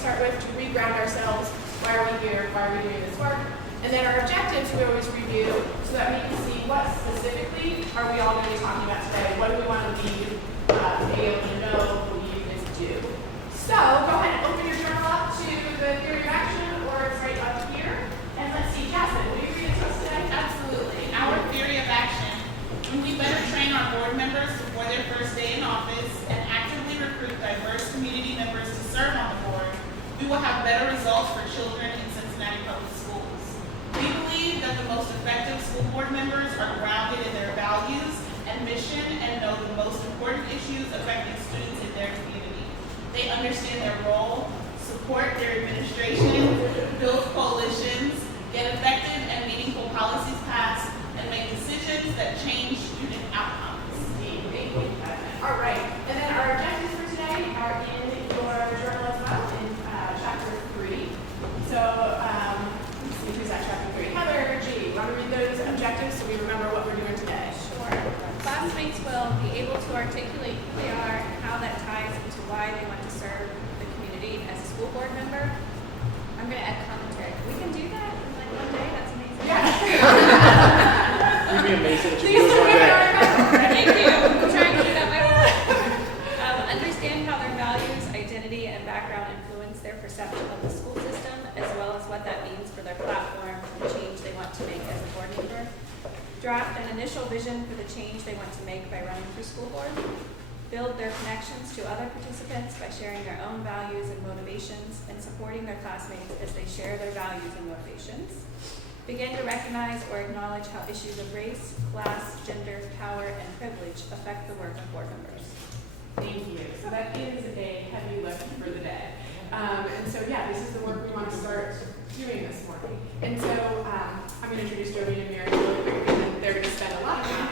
start with to re-ground ourselves. Why are we here? Why are we doing this work? And then our objectives we always review so that we can see what specifically are we all going to be talking about today. What do we want to be able to know, believe, and do. So go ahead and open your journal up to the theory of action, or it's right up here. And let's see, Jasmine, will you read it to us today? Absolutely. Our theory of action. When we better train our board members before their first day in office and actively recruit diverse community members to serve on the board, we will have better results for children in Cincinnati Public Schools. We believe that the most effective school board members are grounded in their values and mission and know the most important issues affecting students in their community. They understand their role, support their administration, build coalitions, get effective and meaningful policies passed, and make decisions that change student outcomes. All right, and then our objectives for today are in your journal as well, in chapter 3. So, let's see who's at chapter 3. Heather, G, want to read those objectives so we remember what we're doing today? Sure. Classmates will be able to articulate who they are and how that ties into why they want to serve the community as a school board member. I'm going to add commentary. We can do that in like one day. That's amazing. Yeah. It'd be amazing if you Please do don't one give it day. our Thank you. I'm trying to do that my whole life. Understand how their values, identity, and background influence their perception of the school system, as well as what that means for their platform and the change they want to make as a board member. Draft an initial vision for the change they want to make by running for school board. Build their connections to other participants by sharing their own values and motivations and supporting their classmates as they share their values and motivations. Begin to recognize or acknowledge how issues of race, class, gender, power, and privilege affect the work of board members. Thank you. So that is a heavy lift for the day. And so, yeah, this is the work we want to start doing this morning. And so I'm going to introduce Joby and Mary really quickly, and they're going to spend a lot of time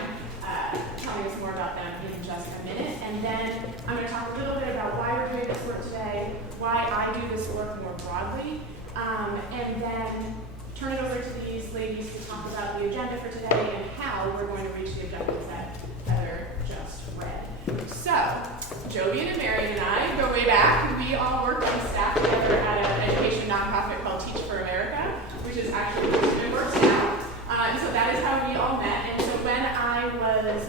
telling us more about them in just a minute. And then I'm going to talk a little bit about why we're doing this work today, why I do this work more broadly, and then turn it over to these ladies to talk about the agenda for today and how we're going to reach the objectives that Heather just read. So, Joby and Marion and I go way back. We all worked on staff together at an education nonprofit called Teach for America, which is actually in works now. And so that is how we all met. And so when I was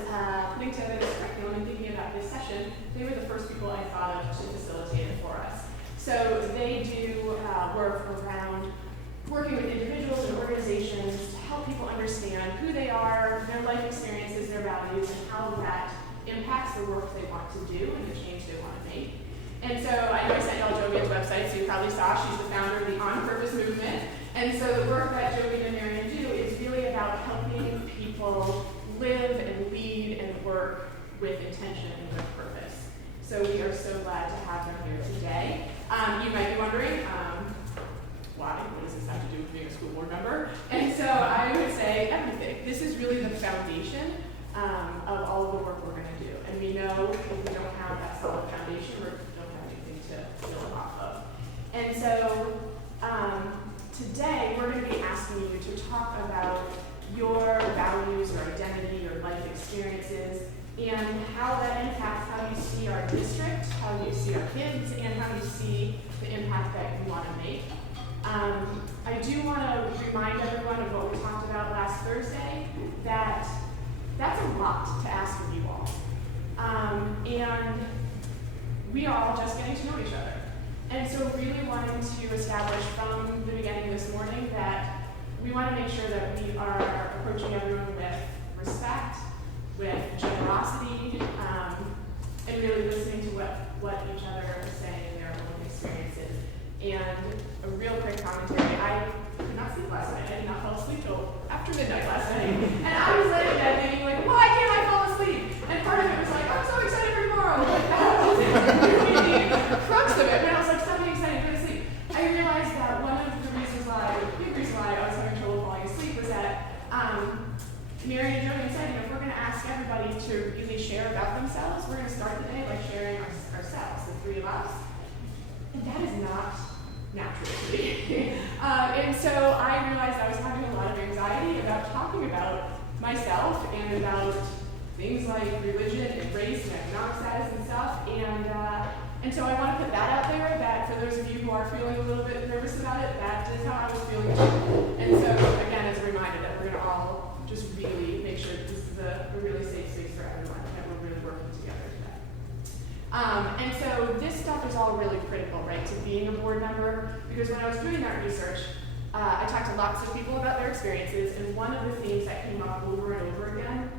putting together this curriculum and thinking about this session, they were the first people I thought of to facilitate it for us. So they do work around working with individuals and organizations to help people understand who they are, their life experiences, their values, and how that impacts the work they want to do and the change they want to make. And so I know I sent y'all Jovian's website, so you probably saw she's the founder of the On Purpose movement. And so the work that Jovian and Marion do is really about helping people live and lead and work with intention and with purpose. So we are so glad to have them here today. You might be wondering, why? What does this have to do with being a school board member? And so I would say everything. This is really the foundation of all of the work we're going to do. And we know if we don't have that solid foundation, we don't have anything to build off of. And so today we're going to be asking you to talk about your values, your identity, your life experiences, and how that impacts how you see our district, how you see our kids, and how you see the impact that you want to make. I do want to remind everyone of what we talked about last Thursday, that that's a lot to ask of you all. And we are all just getting to know each other. And so really wanting to establish from the beginning this morning that we want to make sure that we are approaching everyone with respect, with generosity, and really listening to what each other is saying in their own experiences. And a real quick commentary, I could not sleep last night. I did not fall asleep till after midnight last night. And I was laying in bed thinking, like, why can't I fall asleep? And part of it was like, I'm so excited for tomorrow. Like, that was the crux of it. But I was like, so excited to go to sleep. I realized that one of the reasons why, the big reason why I was having trouble falling asleep was that Mary and Joey said, if we're going to ask everybody to really share about themselves, we're going to start the day by sharing ourselves, the three of us. And that is not natural to me. And so I realized I was having a lot of anxiety about talking about myself and about things like religion and race and economic status and stuff. And so I want to put that out there, that for those of you who you are feeling a little bit nervous about it, that is how I was feeling too. And so, again, as a reminder that we're going to all just really make sure this is a really safe space for everyone, that we're really working together today. And so this stuff is all really critical, right, to being a board member, because when I was doing that research, I talked to lots of people about their experiences, and one of the themes that came up over and over again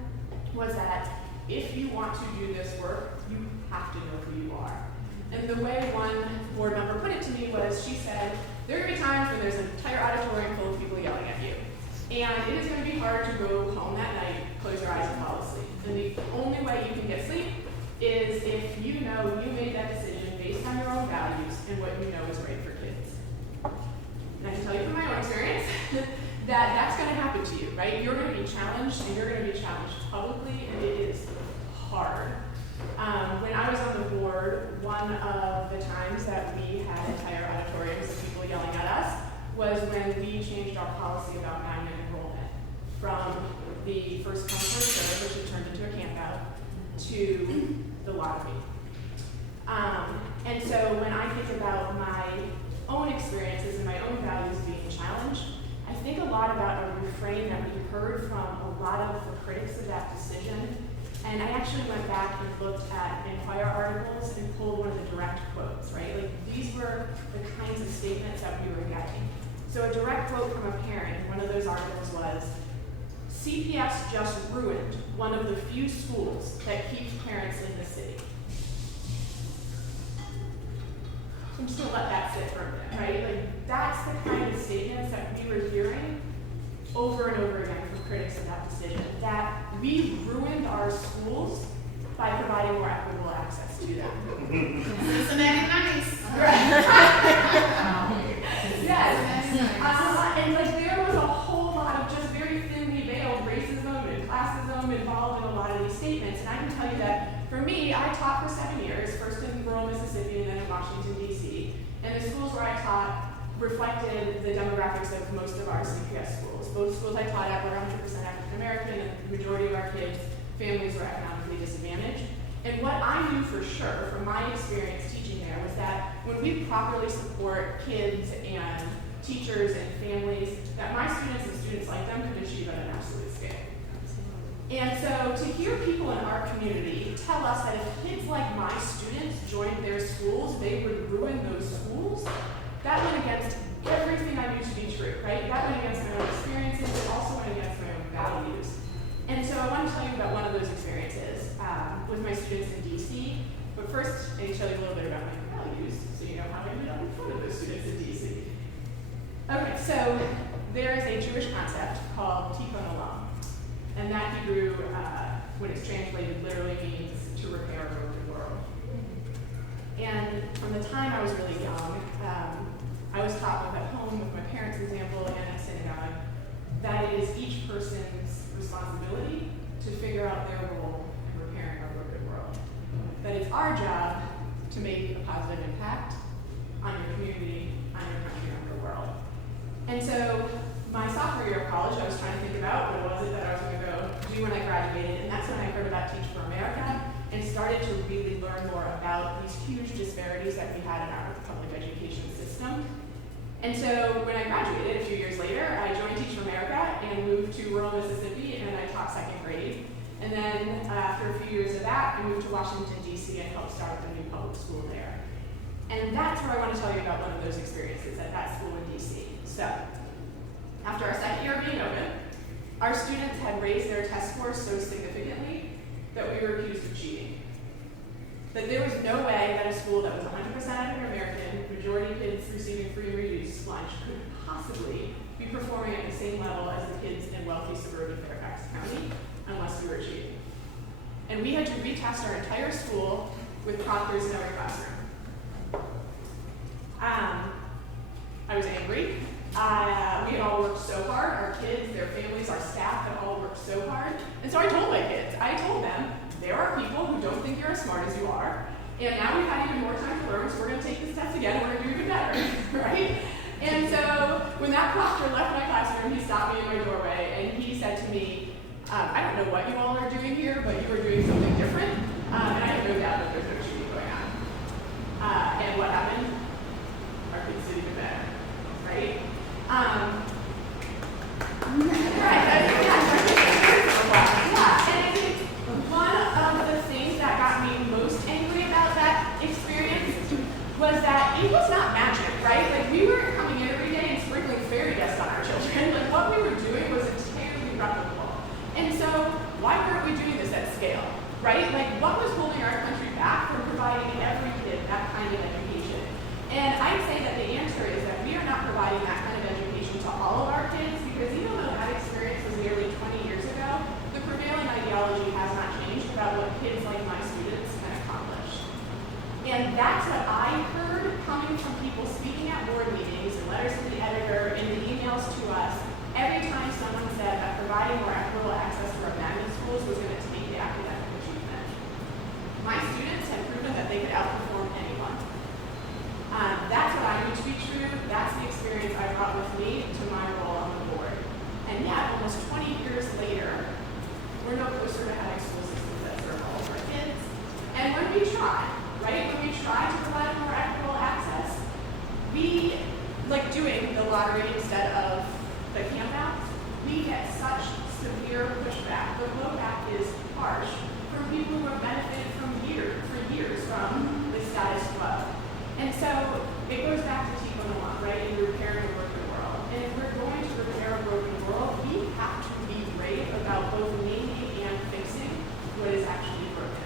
was that if you want to do this work, you have to know who you are. And the way one board member put it to me was, she said, there are going to be times when there's an entire auditorium full of people yelling at you. And it is going to be hard to go home that night, close your eyes, and fall asleep. And the only way you can get sleep is if you know you made that decision based on your own values and what you know is right for kids. And I can tell you from my own experience that that's going to happen to you, right? You're going to be challenged, and you're going to be challenged publicly, and it is hard. When I was on the board, one of the times that we had entire auditoriums of people yelling at us was when we changed our policy about magnet enrollment from the first come, first serve, which had turned into a campout, to the lottery. And so when I think about my own experiences and my own values being challenged, I think a lot about a refrain that we heard from a lot of the critics of that decision. And I actually went back and looked at Enquirer articles and pulled one of the direct quotes, right? Like, these were the kinds of statements that we were getting. So a direct quote from a parent in one of those articles was, CPS just ruined one of the few schools that keeps parents in the city. I'm just gonna let that sit for a minute, right? Like, that's the kind of statements that we were hearing over and over again from critics of that decision, that we ruined our schools by providing more equitable access to them. Cincinnati nice. Yes. And like, there was a whole lot of just very thinly veiled racism and classism involved in a lot of these statements. And I can tell you that for me, I taught for 7 years, first in rural Mississippi and then in Washington, D.C. And the schools where I taught reflected the demographics of most of our CPS schools. Both schools I taught at were 100% African American, and the majority of our kids' families were economically disadvantaged. And what I knew for sure from my experience teaching there was that when we properly support kids and teachers and families, that my students and students like them could achieve at an absolute scale. And so to hear people in our community tell us that if kids like my students joined their schools, they would ruin those schools, that went against everything I knew to be true, right? That went against my own experiences, but also went against my own values. And so I want to tell you about one of those experiences with my students in DC. But first, I need to tell you a little bit about my values, so you know how I ended up in front of those students in DC. Okay, so there is a Jewish concept called tikkun olam. And that Hebrew, when it's translated, literally means to repair a broken world. And from the time I was really young, I was taught both at home with my parents' example and at synagogue that it is each person's responsibility to figure out their role in repairing our broken world. That it's our job to make a positive impact on your community, on your country, on your world. And so my sophomore year of college, I was trying to think about what was it that I was going to go do when I graduated, and that's when I heard about Teach for America and started to really learn more about these huge disparities that we had in our public education system. And so when I graduated a few years later, I joined Teach for America and moved to rural Mississippi, and I taught second grade. And then after a few years of that, I moved to Washington, D.C. and helped start the new public school there. And that's where I want to tell you about one of those experiences at that school in D.C. So, after our second year of being open, our students had raised their test scores so significantly that we were accused of cheating. That there was no way that a school that was 100% African American, majority kids receiving free and reduced lunch, could possibly be performing at the same level as the kids in wealthy suburban Fairfax County unless we were cheating. And we had to retest our entire school with proctors in every classroom. I was angry. We had all worked so hard, our kids, their families, our staff had all worked so hard. And so I told my kids, I told them, there are people who don't think you're as smart as you are, and now we've had even more time to learn, so we're going to take this test again, and we're going to do even better, right? And so when that proctor left my classroom, he stopped me in my doorway, and he said to me, I don't know what you all are doing here, but you are doing something different, and I have no doubt that there's no cheating going on. And what happened? Our it was not magic, right? Like, we weren't coming in every day and sprinkling fairy dust on our children. Like, what we were doing was entirely replicable. And so, why weren't we doing this at scale, right? Like, what was holding our country back from providing every kid that kind of education? And I'd say that the answer is that we are not providing that kind of education to all of our kids, because even though that experience was nearly 20 years ago, the prevailing ideology has not changed about what kids like my students can accomplish. And that's what I heard coming from people speaking at board meetings and letters to the editor and the emails to us every time someone said that providing more equitable access to our magnet schools was going to take the academic achievement. My students had proven that they could outperform anyone. That's what I knew to be true. That's the experience I brought with me to my role on the board. And yet, almost 20 years later, we're no closer to having school systems that serve all of our kids. And when we try, right, when we try to provide more equitable access, we, like doing the lottery instead of the campouts, we get such severe pushback. The blowback is harsh from people who have benefited for years from the status quo. And so it goes back to Tikkun Olam, right, in repairing a broken world. And if we're going to repair a broken world, we have to be brave about both naming and fixing what is actually broken.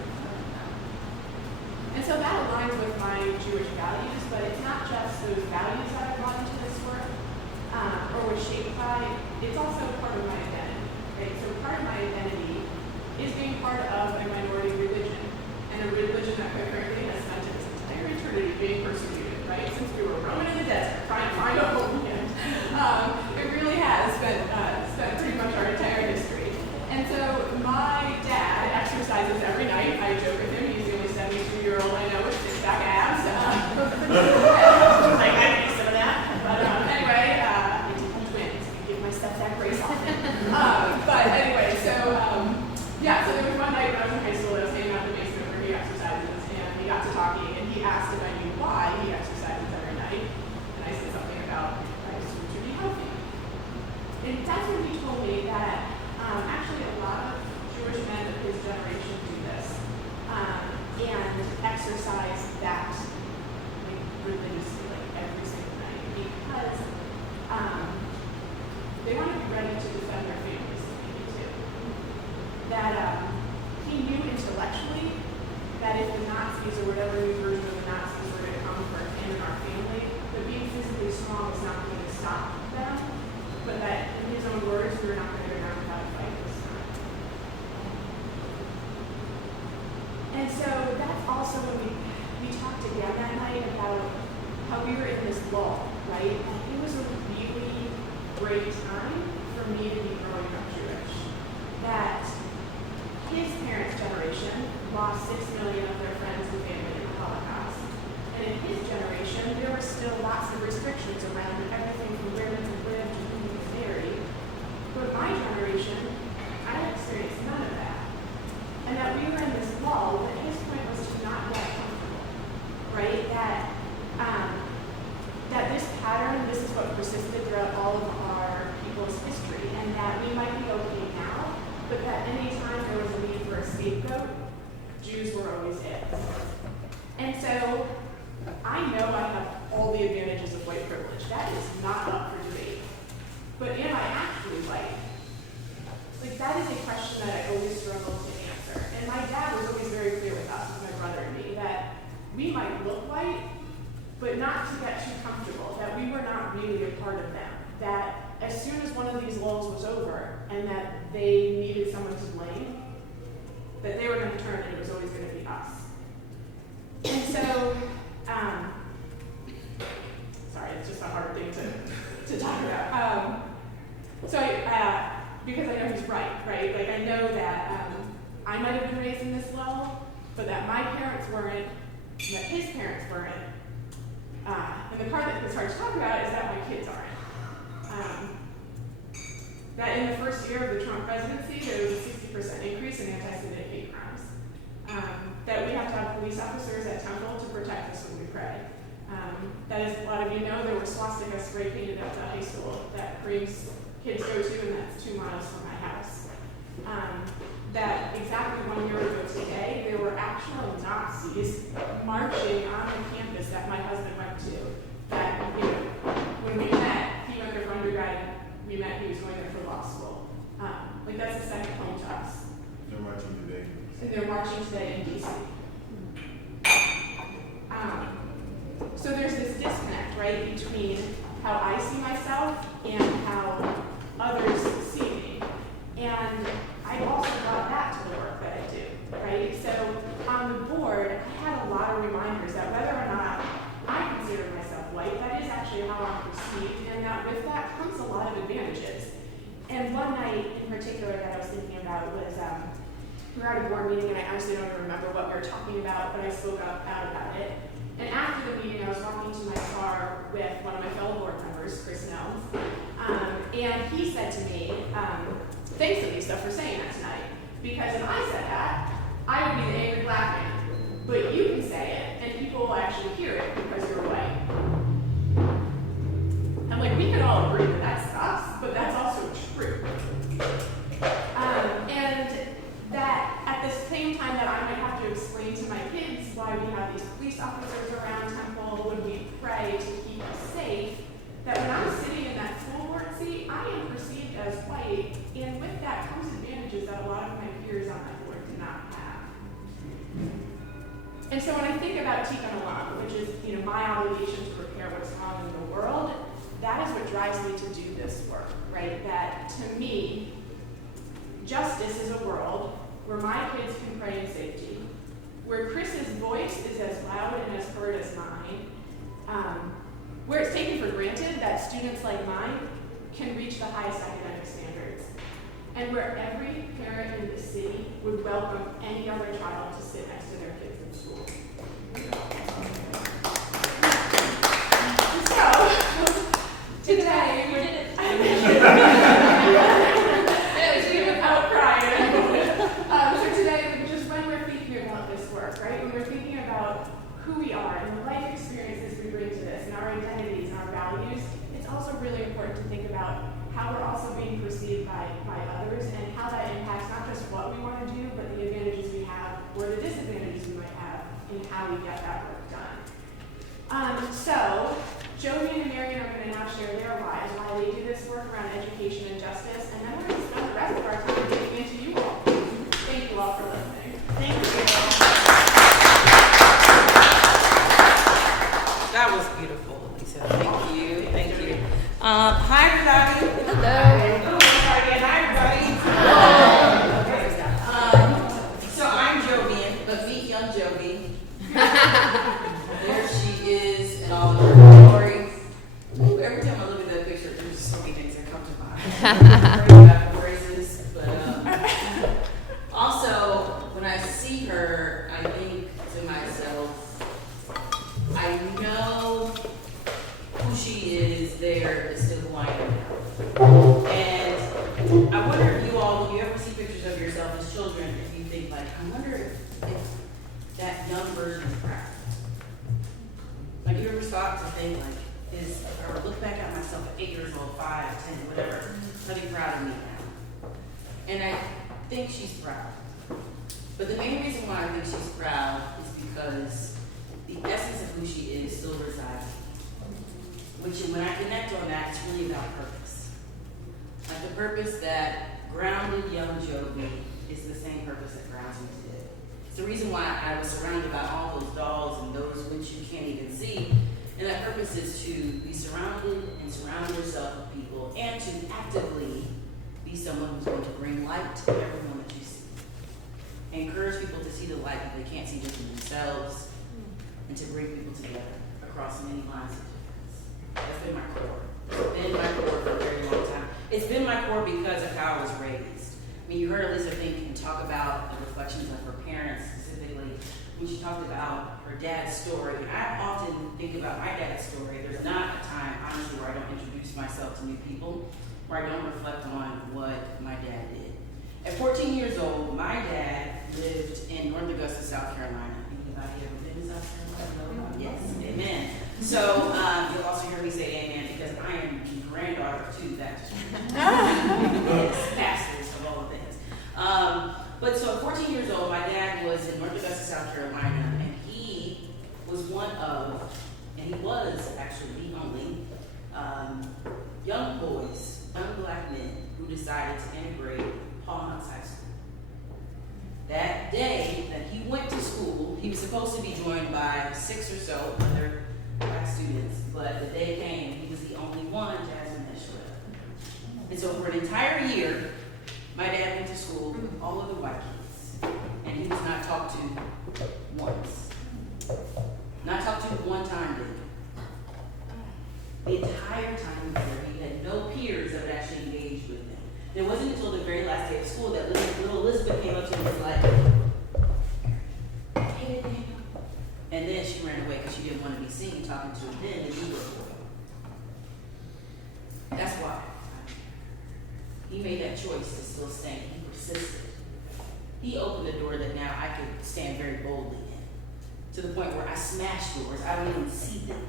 And so that aligns with my Jewish values, but it's not just those values that I brought into this work, or was shaped by, it's also part of my identity, right? So part of my identity is being part of a minority religion, and a religion that quite frankly has spent its entire eternity being persecuted, right? Since we were roaming in the desert, trying to find a home again. It really has spent pretty much our entire history. And so my dad exercises every night. I joke with him, he's the only 72-year-old I know with six-pack abs. Like, I need some of that. But anyway, I do have twins. I give myself that grace often. But anyway, so yeah, so there was one night when I was in high school, I was hanging out in the basement where he exercises, and we got to talking, and he asked if I knew why he exercises every night. And I said something about I assume to be healthy. And that's when he told me that actually a lot of Jewish men of his generation do this, and exercise that like, religiously, like every single night, because they want to be ready to defend their families maybe too. That he knew intellectually that if the Nazis or whatever new version of the Nazis were to come for him and our family, that being physically strong was not going to stop them, but that in his own words, we were not going to go down without a fight this time. And so that's also when we talked again that night about how we were in this lull, right? And it was a really great time for me to be growing up Jewish. That his parents' generation lost 6 million of their friends and family in the Holocaust. And in his generation, there were still lots of restrictions around everything from where to live to who you could marry. But my generation, I experienced none of that. And that we were in this lull, but his point was to not get comfortable, right? That this pattern, this is what persisted throughout all of our people's history, and that we might be okay now, but that any time there was a need for a scapegoat, Jews were always it. And so I know I have all the advantages of white privilege. That is not up for debate. But am I actually white? Like, that is a question that I always struggle to answer. And my dad was always very clear with us, with my brother and me, that we might look white, but not to get too comfortable, that we were not really a part of them. That as soon as one of these lulls was over and that they needed someone to blame, that they were going to turn and it was always going to be us. And so, sorry, it's just a hard thing to talk about. Because I know he's right? Like, I know that I might have been raised in this lull, but that my parents weren't, and that his parents weren't. And the part that's hard to talk about is that my kids aren't. That in the first year of the Trump presidency, there was a 60% increase in anti-Semitic hate crimes. That we have to have police officers at Temple to protect us when we pray. That, as a lot of you know, there were swastikas spray painted at the high school that Kareem's kids go to, and that's 2 miles from my house. that exactly 1 year ago today, there were actual Nazis marching on the campus that my husband went to. That, when we met, he went there for undergrad, and we met, he was going there for law school. That's the second home to us. They're marching today. And they're marching today in DC. So there's this disconnect, right, between how I see myself and how others see me. And I've also brought that to the work that I do, right? So on the board, I had a lot of reminders that whether or not I consider myself white, that is actually how I'm perceived, and that with that comes a lot of advantages. And one night in particular that I was thinking about was, we were at a board meeting, and I honestly don't even remember what we were talking about, but I spoke out about it. And after the meeting, I was walking to my car with one of my fellow board members, Chris Nelms, and he said to me, thanks, Elisa, for saying that tonight, because if I said that, I would be the angry black man. But you can say it, and people will actually hear it because you're white. I'm like, we can all agree that that sucks, but that's also true. And that at the same time that I might have to explain to my kids why we have these police officers around Temple, when we pray to keep us safe, that when I'm sitting in that school board seat, I am perceived as white, and with that comes advantages that a lot of my peers on that board do not have. And so when I think about Tikkun Olam, which is my obligation to repair what's wrong in the world, that is what drives me to do this work, right? That to me, justice is a world where my kids can pray in safety, where Chris's voice is as loud and as heard as mine, where it's taken for granted that students like mine can reach the highest academic standards, and where every parent in the city would welcome any other child to sit next to their kids in school. So, today, without crying. So today, just when we're thinking about this work, right, when we're thinking about who we are and the life experiences we bring to this and our identities and our values, it's also really important to think about how we're also being perceived by others and how that impacts not just what we want to do, but the advantages we have or the disadvantages we might have in how we get that work done. So, Jovi and Marion are going to now share their lives, why they do this work around education and justice, and then we're going to spend the rest of our time digging into you all. Thank you all for listening. Thank you. That was beautiful, Lisa. Thank you. Thank you. Hi, everybody. Hello. So I'm Jovian, but meet young Jovi. There she is in all of her glory. Ooh, every time I look at that picture, there's so many things that come to mind. Great about phrases, but also when I see her, I think to myself, I know who she is there is still who I am now. And I wonder if you all, when you ever see pictures of yourself as children, if you think like, I wonder if that young version is proud. Like you ever stop to think like, or look back at myself at 8 years old, 5, 10, whatever, I'd be proud of me now. And I think she's proud. But the main reason why I think she's proud is because the essence of who she is still resides. Which, when I connect on that, it's really about purpose. Like the purpose that grounded young Jovi is the same purpose that grounds me today. It's the reason why I was surrounded by all those dolls and those which you can't even see. And that purpose is to be surrounded and surround yourself with people and to actively be someone who's going to bring light to everyone that you see. And encourage people to see the light that they can't see within themselves and to bring people together across many lines of difference. That's been my core. It's been my core for a very long time. It's been my core because of how I was raised. I mean, you heard Elisa think and talk about the reflections of her parents, specifically when she talked about her dad's story. I often think about my dad's story. There's not a time, honestly, where I don't introduce myself to new people, where I don't reflect on what my dad did. At 14 years old, my dad lived in North Augusta, South Carolina. Anybody ever been to South Carolina? Yes, amen. So you'll also hear me say amen because I am the granddaughter of two Baptist pastors of all the things. decided to integrate Paul Knox High School. That day that he went to school, he was supposed to be joined by 6 or so other black students, but the day came, he was the only one, Jasmine, that showed up. And so for an entire year, my dad went to school with all of the white kids, and he was not talked to once. Not talked to one time, did he? The entire time he was there, he had no peers that would actually engage with him. And it wasn't until the very last day of school that little Elizabeth came up to him and was like, "Hey, Daniel." And then she ran away because she didn't want to be seen talking to him then, and you were a boy. That's why he made that choice to still stay. He persisted. He opened a door that now I could stand very boldly in, to the point where I smash doors. I don't even see them.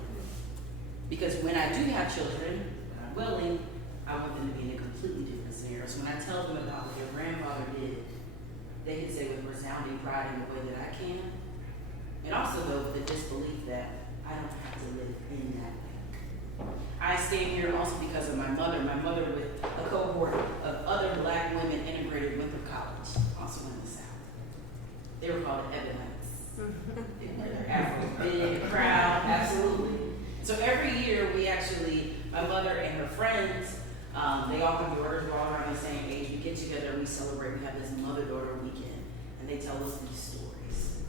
Because when I do have children, and I'm willing, I want them to be in a completely different scenario. So when I tell them about what their grandfather did, they can say with resounding pride in the way that I can. And also though, with the disbelief that I don't have to live in that way. I stand here also because of my mother. My mother with a cohort of other black women integrated Winthrop College, also in the South. They were called the Ebonites. They were their Afro, big, proud, absolutely. So every year we actually, my mother and her friends, they all come to ours, we're all around the same age, we get together and we celebrate, we have this mother-daughter weekend, and they tell us these stories.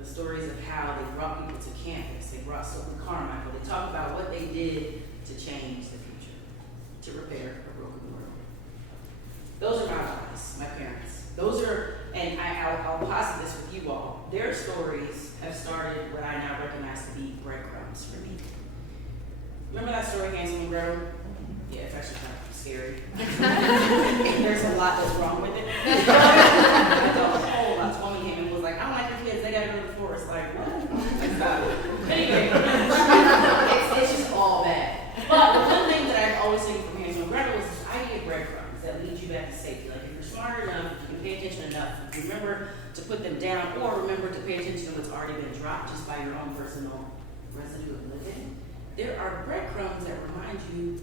The stories of how they brought people to campus, they brought Stokely Carmichael, they talk about what they did to change the future, to repair a broken world. Those are my guys, my parents. Those are, and I'll posit this with you all, their stories have started what I now recognize to be breadcrumbs for me. Remember that story, Hansel and Gretel? Yeah, it's actually kind of scary. There's a lot that's wrong with it. There's a whole lot. This woman came and was like, "I don't like your kids, they gotta go to the forest." Like, what? Anyway, it's just all bad. But the one thing that I've always seen from Hansel and Gretel is this idea of breadcrumbs that lead you back to safety. Like, if you're smart enough, if you can pay attention enough, if you remember to put them down, or remember to pay attention to what's already been dropped just by your own personal residue of living, there are breadcrumbs that remind you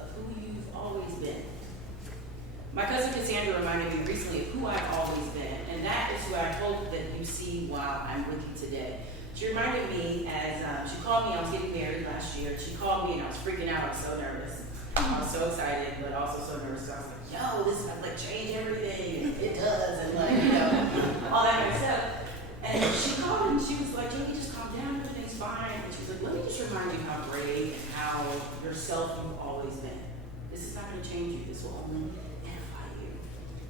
of who you've always been. My cousin Cassandra reminded me recently of who I've always been, and that is who I hope that you see while I'm with you today. She reminded me as she called me, I was getting married last year, she called me and I was freaking out, I was so nervous. I was so excited, but also so nervous. So I was like, "Yo, this is like change everything," and it does, and like, you know, all that kind of stuff. And she called and she was like, "Joey, just calm down, everything's fine." And she was like, "Let me just remind you how brave and how yourself you've always been. This is not going to change you. This will only edify you."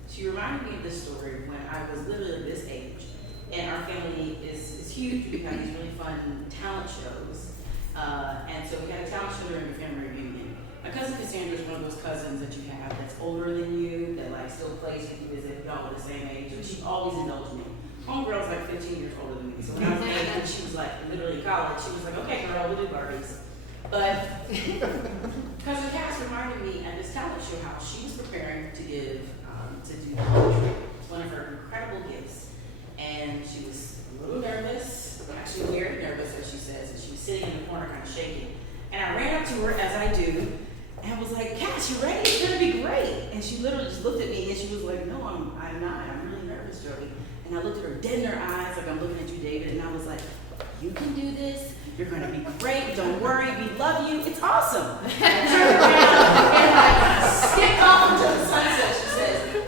She reminded me of this story when I was literally this age, and our family is huge. We have these really fun talent shows, and so we had a talent show during the family reunion. My cousin Cassandra is one of those cousins that you have that's older than you, that like still plays with you as if y'all were the same age, and she always indulged me. Homegirl's like 15 years older than me, so when I was 8 and she was like literally in college, she was like, "Okay, girl, we'll do Barbies." But cousin Cass reminded me at this talent show how she was preparing to do poetry. It's one of her incredible gifts, and she was a little nervous, actually very nervous, as she says, and she was sitting in the corner kind of shaking. And I ran up to her as I do, and I was like, "Cass, you ready? It's gonna be great." And she literally just looked at me and she was like, "No, I'm not. I'm really nervous, Jody." And I looked at her dead in her eyes, like I'm looking at you, David, and I was like, "You can do this. You're gonna be great. Don't worry. We love you. It's awesome." And I turned around and like skipped off into the sunset.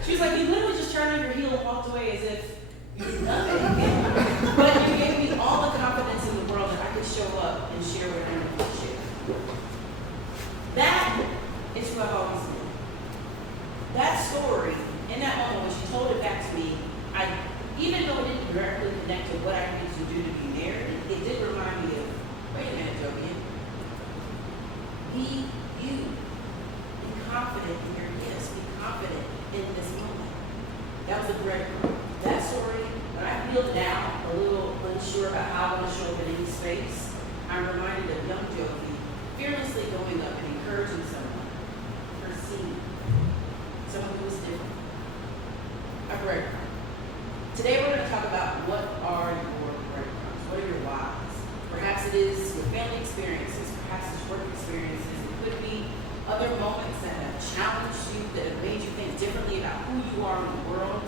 She was like, "You literally just turned on your heel and walked away as if you did nothing." But you gave me all the confidence in the world that I could show up and share what I wanted to share. That is who I've always been. That story, in that moment when she told it back to me, even though it didn't directly connect to what I needed to do to be married, it did remind me of, wait a minute, Jovian. Be you. Be confident in your gifts. Be confident in this moment. That was a breadcrumb. That story, when I feel down, a little unsure about how I'm going to show up in any space, I'm reminded of young Jovi fearlessly going up and encouraging someone, her seeing, someone who was different. A breadcrumb. Today we're going to talk about what are your breadcrumbs, what are your whys. Perhaps it is your family experiences, perhaps it's work experiences, it could be other moments that have challenged you, that have made you think differently about who you are in the world,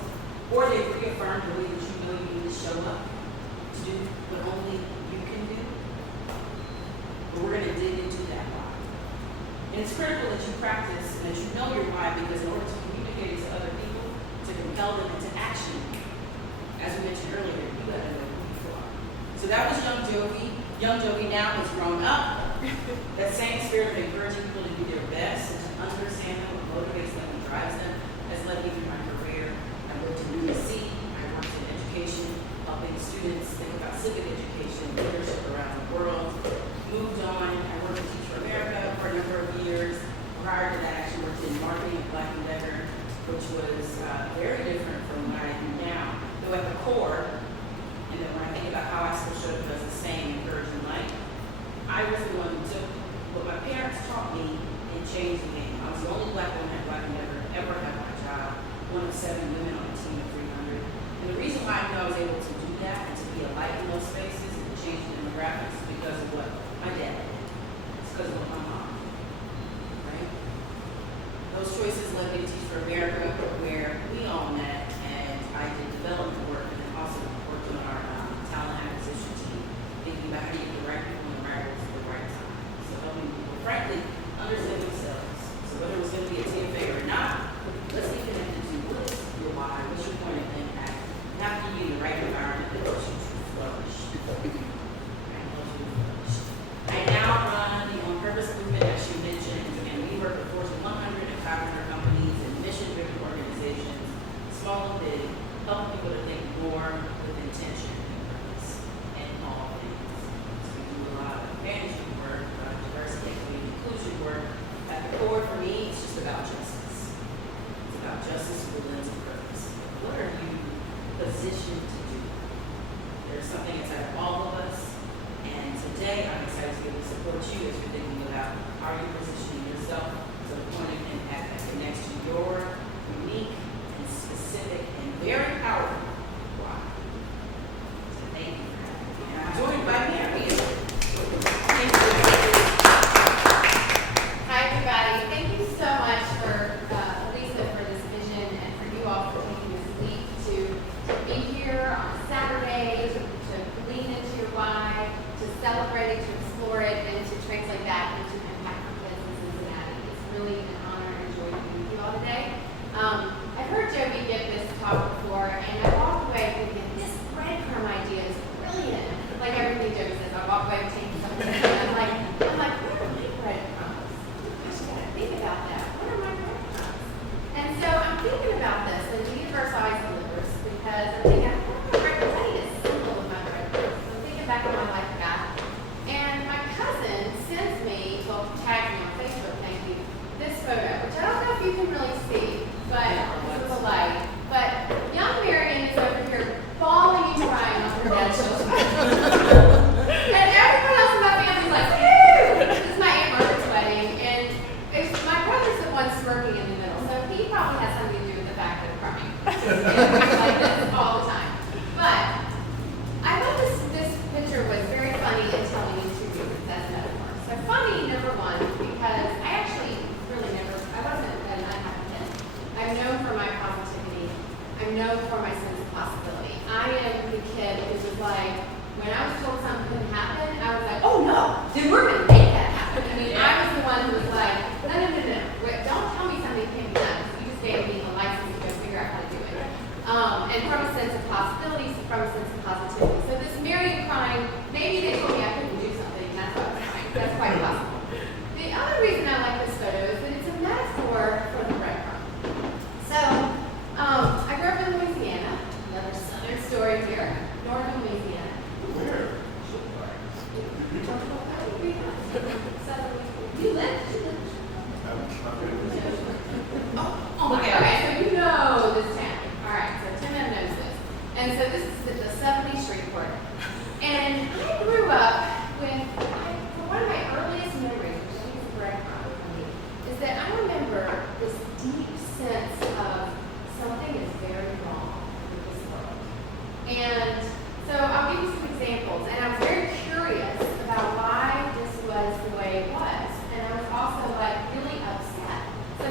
or they've reaffirmed the way that you know you need to show up to do what only you can do? But we're going to dig into that why. And it's critical that you practice and that you know your why, because in order to communicate it to other people, to compel them into action, as we mentioned earlier, you got to know who you are. So that was Young Jovi. Young Jovi now has grown up. That same spirit of encouraging people to do their best and to understand them, what motivates them, and drives them, has led me through my career. I worked in USC, I worked in education, helping students think about civic education, leadership around the world. Moved on, I worked at Teach for America for a number of years. Prior to that, I actually worked in marketing at Black & Decker, which was very different from what I do now. Though at the core, and then when I think about how I still show up as the same encouraging light, I was the one who took what my parents taught me and changed the game. I was the only Black woman at Black & Decker ever had my job, one of 7 women on a team of 300. And the reason why I knew I was able to do that and to be a light in those spaces and to change the demographics is because of what my dad did. It's because of what my mom did. Right? Those choices led me to Teach for America, where we all met, and I did development work and then also worked on our talent acquisition team, thinking about how to get the right people in the right roles at the right time. So helping people, frankly, understand themselves. So whether it was going to be a TFA or not, let's get connected to what is your why, what's your point of impact, and how can you be in the right environment that helps you to flourish. I now run the On Purpose movement, as you mentioned, and we work with Fortune 100 and 500 companies and mission-driven organizations, small and big, helping people to think more with intention and purpose in all things. So we do a lot of management work, diversity, equity, and inclusion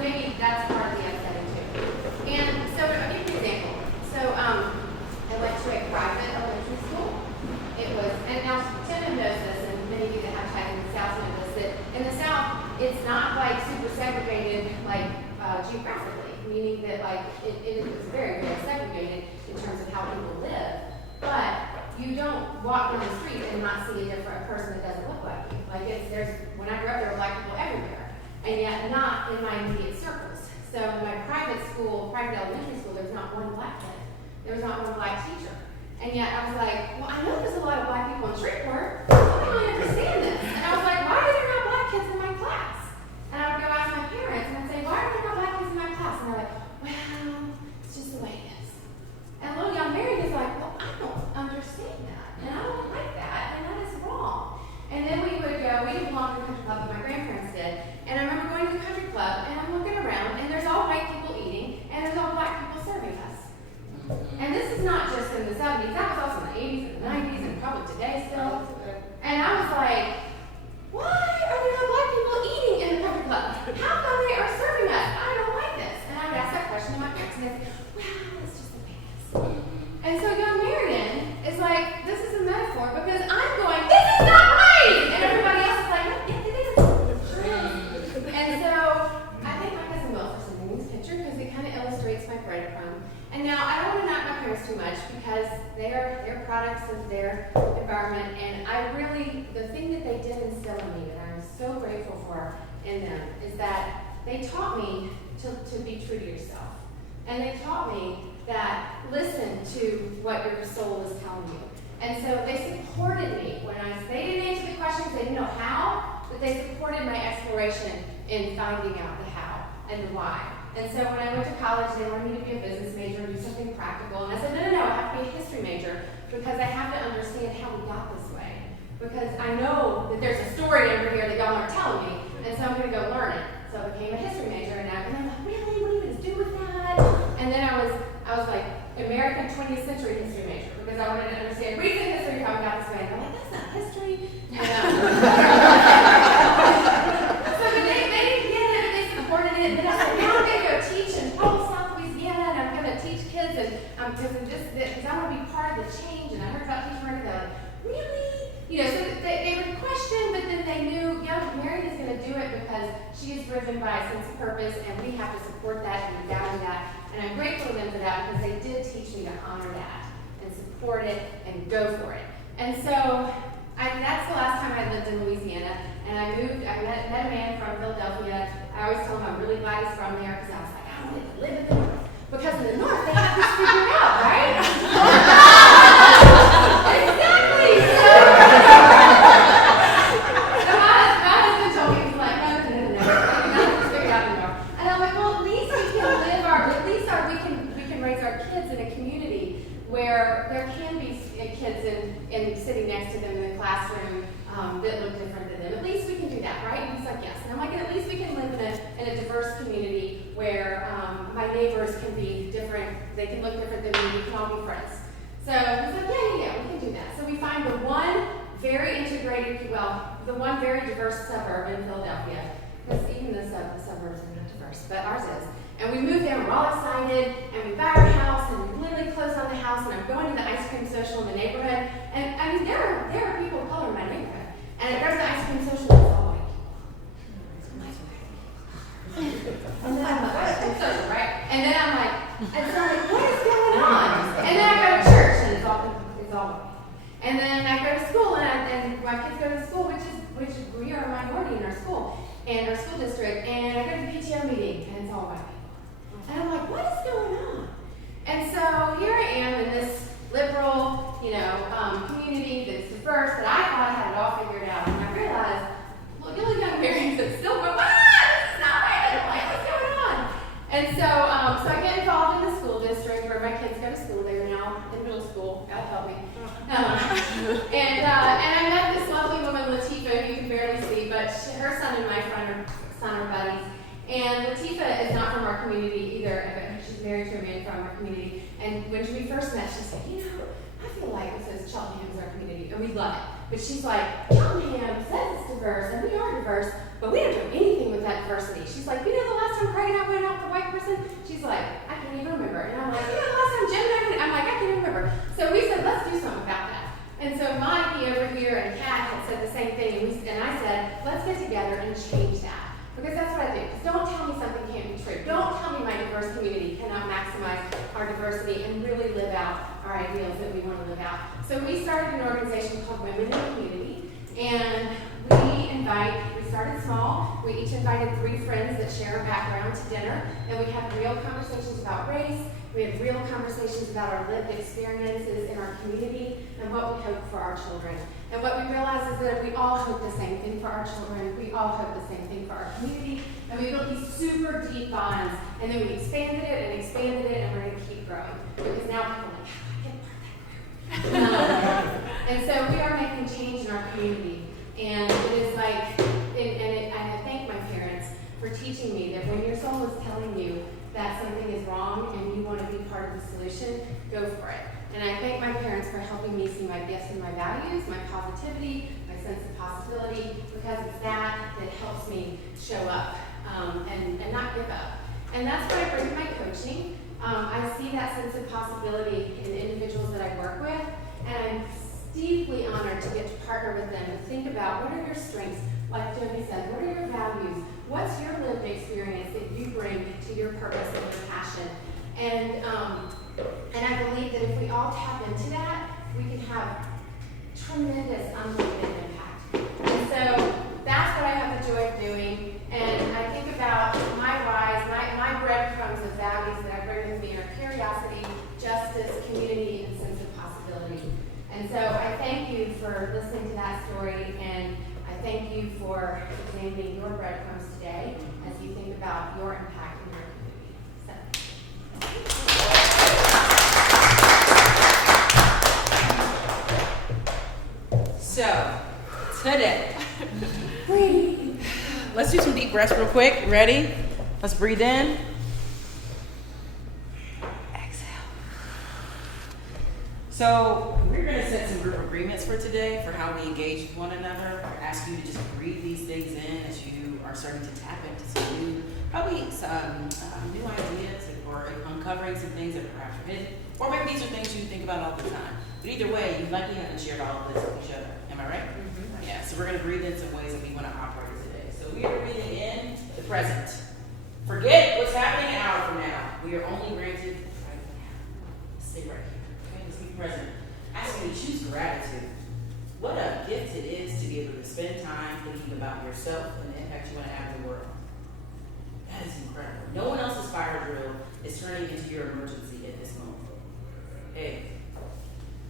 maybe that's part of the upsetting too. And so I'll give you an example. So I went to a private elementary school. It was, and now Tim knows this, and many of you that have ties in the South know this, that in the South, it's not like super segregated, like geographically, meaning that like it was very, very segregated in terms of how people live. But you don't walk down the street and not see a different person that doesn't look like you. Like when I grew up, there were black people everywhere, and yet not in my immediate circles. So in my private elementary school, there was not one black kid. There was not one black teacher. And yet I was like, well, I know there's a lot of black people in Shreveport. I don't really understand this. And I was like, why are there not black kids in my class? And I would go ask my parents and I'd say, why are there not black kids in my class? And they're like, well, it's just the way it is. And little young Mary is like, well, I don't understand that. And I don't like that. And that is wrong. And then we didn't belong to the country club, but my grandparents did. And I remember going to the country club and I'm looking around and there's all white people eating and there's all black people serving us. And this is not just in the 70s, that was also in the 80s and the 90s and probably today still. And I was like, why are there no black people eating in the country club? How come they are serving us? I don't like this. And I would ask that question to my parents and they'd say, well, it's just the way it is. And so young Marion is like, this is a metaphor because I'm going, this is not right! And everybody else is like, yes, it is. And so I thank my cousin Will for sending me this picture because it kind of illustrates my breadcrumb. And now I don't want to knock my parents too much because they're products of their environment, and the thing that they did instill in me that I'm so grateful for in them is that they taught me to be true to yourself. And they taught me that listen to what your soul is telling you. And so they supported me when they didn't answer the questions, they didn't know how, but they supported my exploration in finding out the how and the why. And so when I went to college, they wanted me to be a business major and do something practical. And I said, no, I have to be a history major because I have to understand how we got this way. Because I know that there's a story over here that y'all aren't telling me, and so I'm going to go learn it. So I became a history major, and I'm like, really? What are you going to do with that? And then I was like, American 20th century history major because I wanted to understand recent history, how we got this way. And I'm like, that's not history. And, so but they didn't get it, they supported it, and then I was like, now I'm going to go teach in total South Louisiana, and I'm going to teach kids, and because I want to be part of the change, and I heard about teaching learning, they're like, really? So they would question, but then they knew, Marion is going to do it because she is driven by a sense of purpose, and we have to support that and value that. And I'm grateful to them for that because they did teach me to honor that and support it and go for it. And so that's the last time I lived in Louisiana. And I met a man from Philadelphia. I always tell him I'm really glad he's from there because I was like, I wanted to live in the North. Because in the North, they have this figured out, right? Exactly. So my husband told me, he was like, no, nothing's figured out in the North. And I'm like, well, at least we can we can raise our kids in a community where there can be kids in sitting next to them in the classroom that look different than them. At least we can do that, right? And he's like, yes. And I'm like, at least we can live in a diverse community where my neighbors can be different. They can look different than me. We can all be friends. So he's like, yeah, we can do that. So we find the one very diverse suburb in Philadelphia, because even the suburbs are not diverse, but ours is. And we moved there, and we're all excited, and we buy our house, and we literally closed on the house, and I'm going to the ice cream social in the neighborhood. And I mean, there are people of color in my neighborhood. And I go to the ice cream social, and it's all white people. And then I'm like, ice cream social, right? And then I'm like, what is going on? And then I go to church, and it's all white. And then I go to school, and my kids go to school, which we are a minority in our school, and our school district, and I go to the PTO meeting, and it's all white people. And I'm like, what is going on? And so here I am in this liberal, community that's diverse, that I thought I had it all figured out. And I realized, well, little young Mary that's still going, this is not right. I don't like what's going on. And so I get involved in the school district where my kids go to school. They're now in middle school. God help me. And I met this lovely woman, Latifah, who you can barely see, but her son and my son are buddies. And Latifah is not from our community either, but she's married to a man from our community. And when we first met, she said, I feel like it says Cheltenham is our community, and we love it. But she's like, Cheltenham says it's diverse, and we are diverse, but we don't do anything with that diversity. She's like, the last time Craig and I went out with the white person? She's like, I can't even remember. And I'm like, you know, the last time Jim and I went, I'm like, I can't even remember. So we said, let's do something about that. And so Mikey over here and Kat had said the same thing, and I said, let's get together and change that. Because that's what I do. Don't tell me something can't be true. Don't tell me my diverse community cannot maximize our diversity and really live out our ideals that we want to live out. So we started an organization called Women in the Community, and we started small. We each invited 3 friends that share a background to dinner, and we had real conversations about race. We had real conversations about our lived experiences in our community and what we hope for our children. And what we realized is that if we all hope the same thing for our children, we all hope the same thing for our community, and we built these super deep bonds, and then we expanded it, and we're going to keep growing. Because now people are like, how do I get part of that group? And so we are making change in our community. And it is like, and I thank my parents for teaching me that when your soul is telling you that something is wrong and you want to be part of the solution, go for it. And I thank my parents for helping me see my gifts and my values, my positivity, my sense of possibility, because it's that helps me show up and not give up. And that's what I bring to my coaching. I see that sense of possibility in the individuals that I work with, and I'm deeply honored to get to partner with them and think about what are your strengths, like Jody said, what are your values, what's your lived experience that you bring to your purpose and your passion. And I believe that if we all tap into that, we can have tremendous unlimited impact. And so that's what I have the joy of doing. And I think about my whys, my breadcrumbs of values that I bring with me are curiosity, justice, community, and sense of possibility. And so I thank you for listening to that story, and I thank you for examining your breadcrumbs today as you think about your impact in your community. So, today, let's do some deep breaths real quick. Ready? Let's breathe in. Exhale. So, we're going to set some group agreements for today for how we engage with one another. I ask you to just breathe these things in as you are starting to tap into some new, probably some new ideas, or uncovering some things that perhaps are hidden. Or maybe these are things you think about all the time. But either way, you likely haven't shared all of this with each other. Am I right? Mm-hmm. Yeah, so we're going to breathe in some ways that we want to operate today. So we are breathing in the present. Forget what's happening an hour from now. We are only granted right now. Stay right here. Okay, let's be present. Ask you to choose gratitude. What a gift it is to be able to spend time thinking about yourself and the impact you want to have in the world. That is incredible. No one else's fire drill is turning into your emergency at this moment. Hey,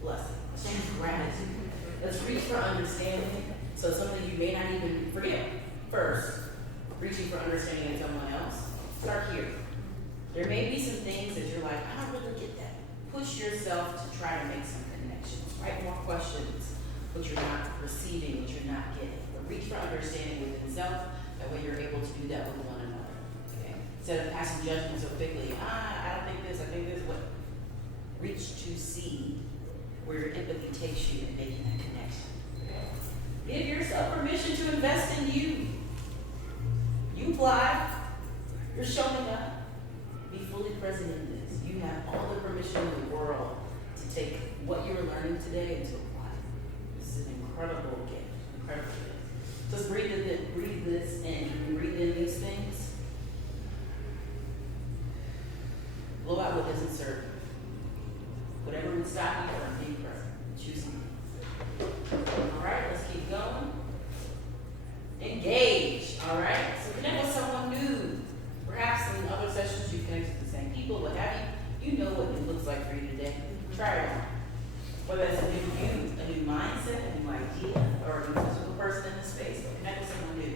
blessing. Let's choose gratitude. Let's reach for understanding. So something you may not even forget. First, reaching for understanding in someone else. Start here. There may be some things that you're like, I don't really get that. Push yourself to try to make some connections. Write more questions, what you're not receiving, what you're not getting. But reach for understanding within self. That way you're able to do that with one another. Okay? Instead of passing judgment so quickly, I don't think this, I think this. What? Reach to see where your empathy takes you in making that connection. Okay? Give yourself permission to invest in you. You fly. You're showing up. Be fully present in this. You have all the permission in the world to take what you're learning today and to apply it. This is an incredible gift. Incredible gift. Just breathe this in. You breathe in these things. Blow out what doesn't serve you. Whatever would stop you from being present. Choosing. All right, let's keep going. Engage. All right. So connect with someone new. Perhaps in other sessions you've connected with the same people, what have you. You know what it looks like for you today. Try it on. Whether it's a new you, a new mindset, a new idea, or a new physical person in the space, but connect with someone new.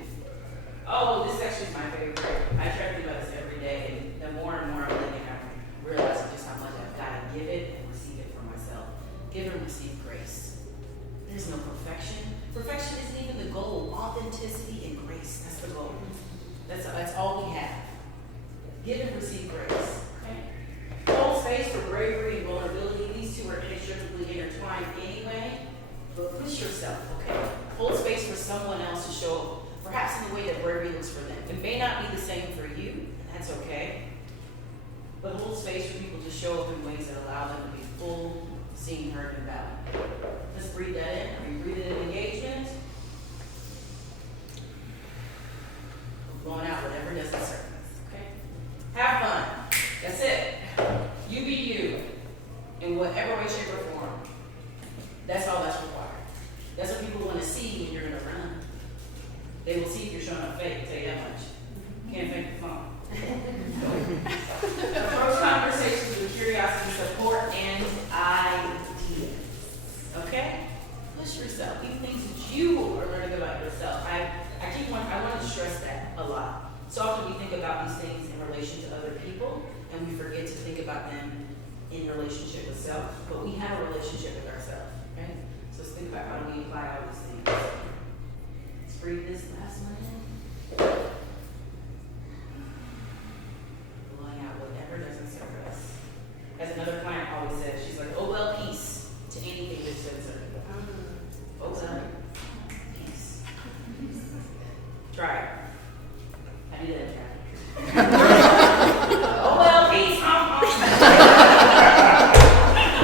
Oh, this section is my favorite. I try to think about this every day, and the more and more I'm living, I'm realizing just how much I've got to give it and receive it for myself. Give and receive grace. There's no perfection. Perfection isn't even the goal. Authenticity and grace, that's the goal. That's all we have. Give and receive grace. Okay? Hold space for bravery and vulnerability. These two are inextricably intertwined anyway. But push yourself, okay? Hold space for someone else to show up, perhaps in the way that bravery looks for them. It may not be the same for you, and that's okay. But hold space for people to show up in ways that allow them to be full, seen, heard, and valued. Let's breathe that in. Are you breathing in engagement? Blowing out whatever necessary. Okay? Have fun. That's it. You be you. In whatever way, shape, or form. That's all that's required. That's what people want to see when you're going to run. They will see if you're showing up fake, I'll tell you that much. Can't fake the phone. Approach conversations with curiosity, support, and ideas. Okay? Push yourself. Even things that you are learning about yourself. I want to stress that a lot. So often we think about these things in relation to other people, and we forget to think about them in relationship with self. But we have a relationship with ourselves, right? So let's think about how do we apply all these things. Let's breathe this last one in. Blowing out whatever doesn't serve us. As another client always says, she's like, oh well, peace to anything that serves her. Oh well, peace. Try it. How do you do that, Jackie? Oh well, peace.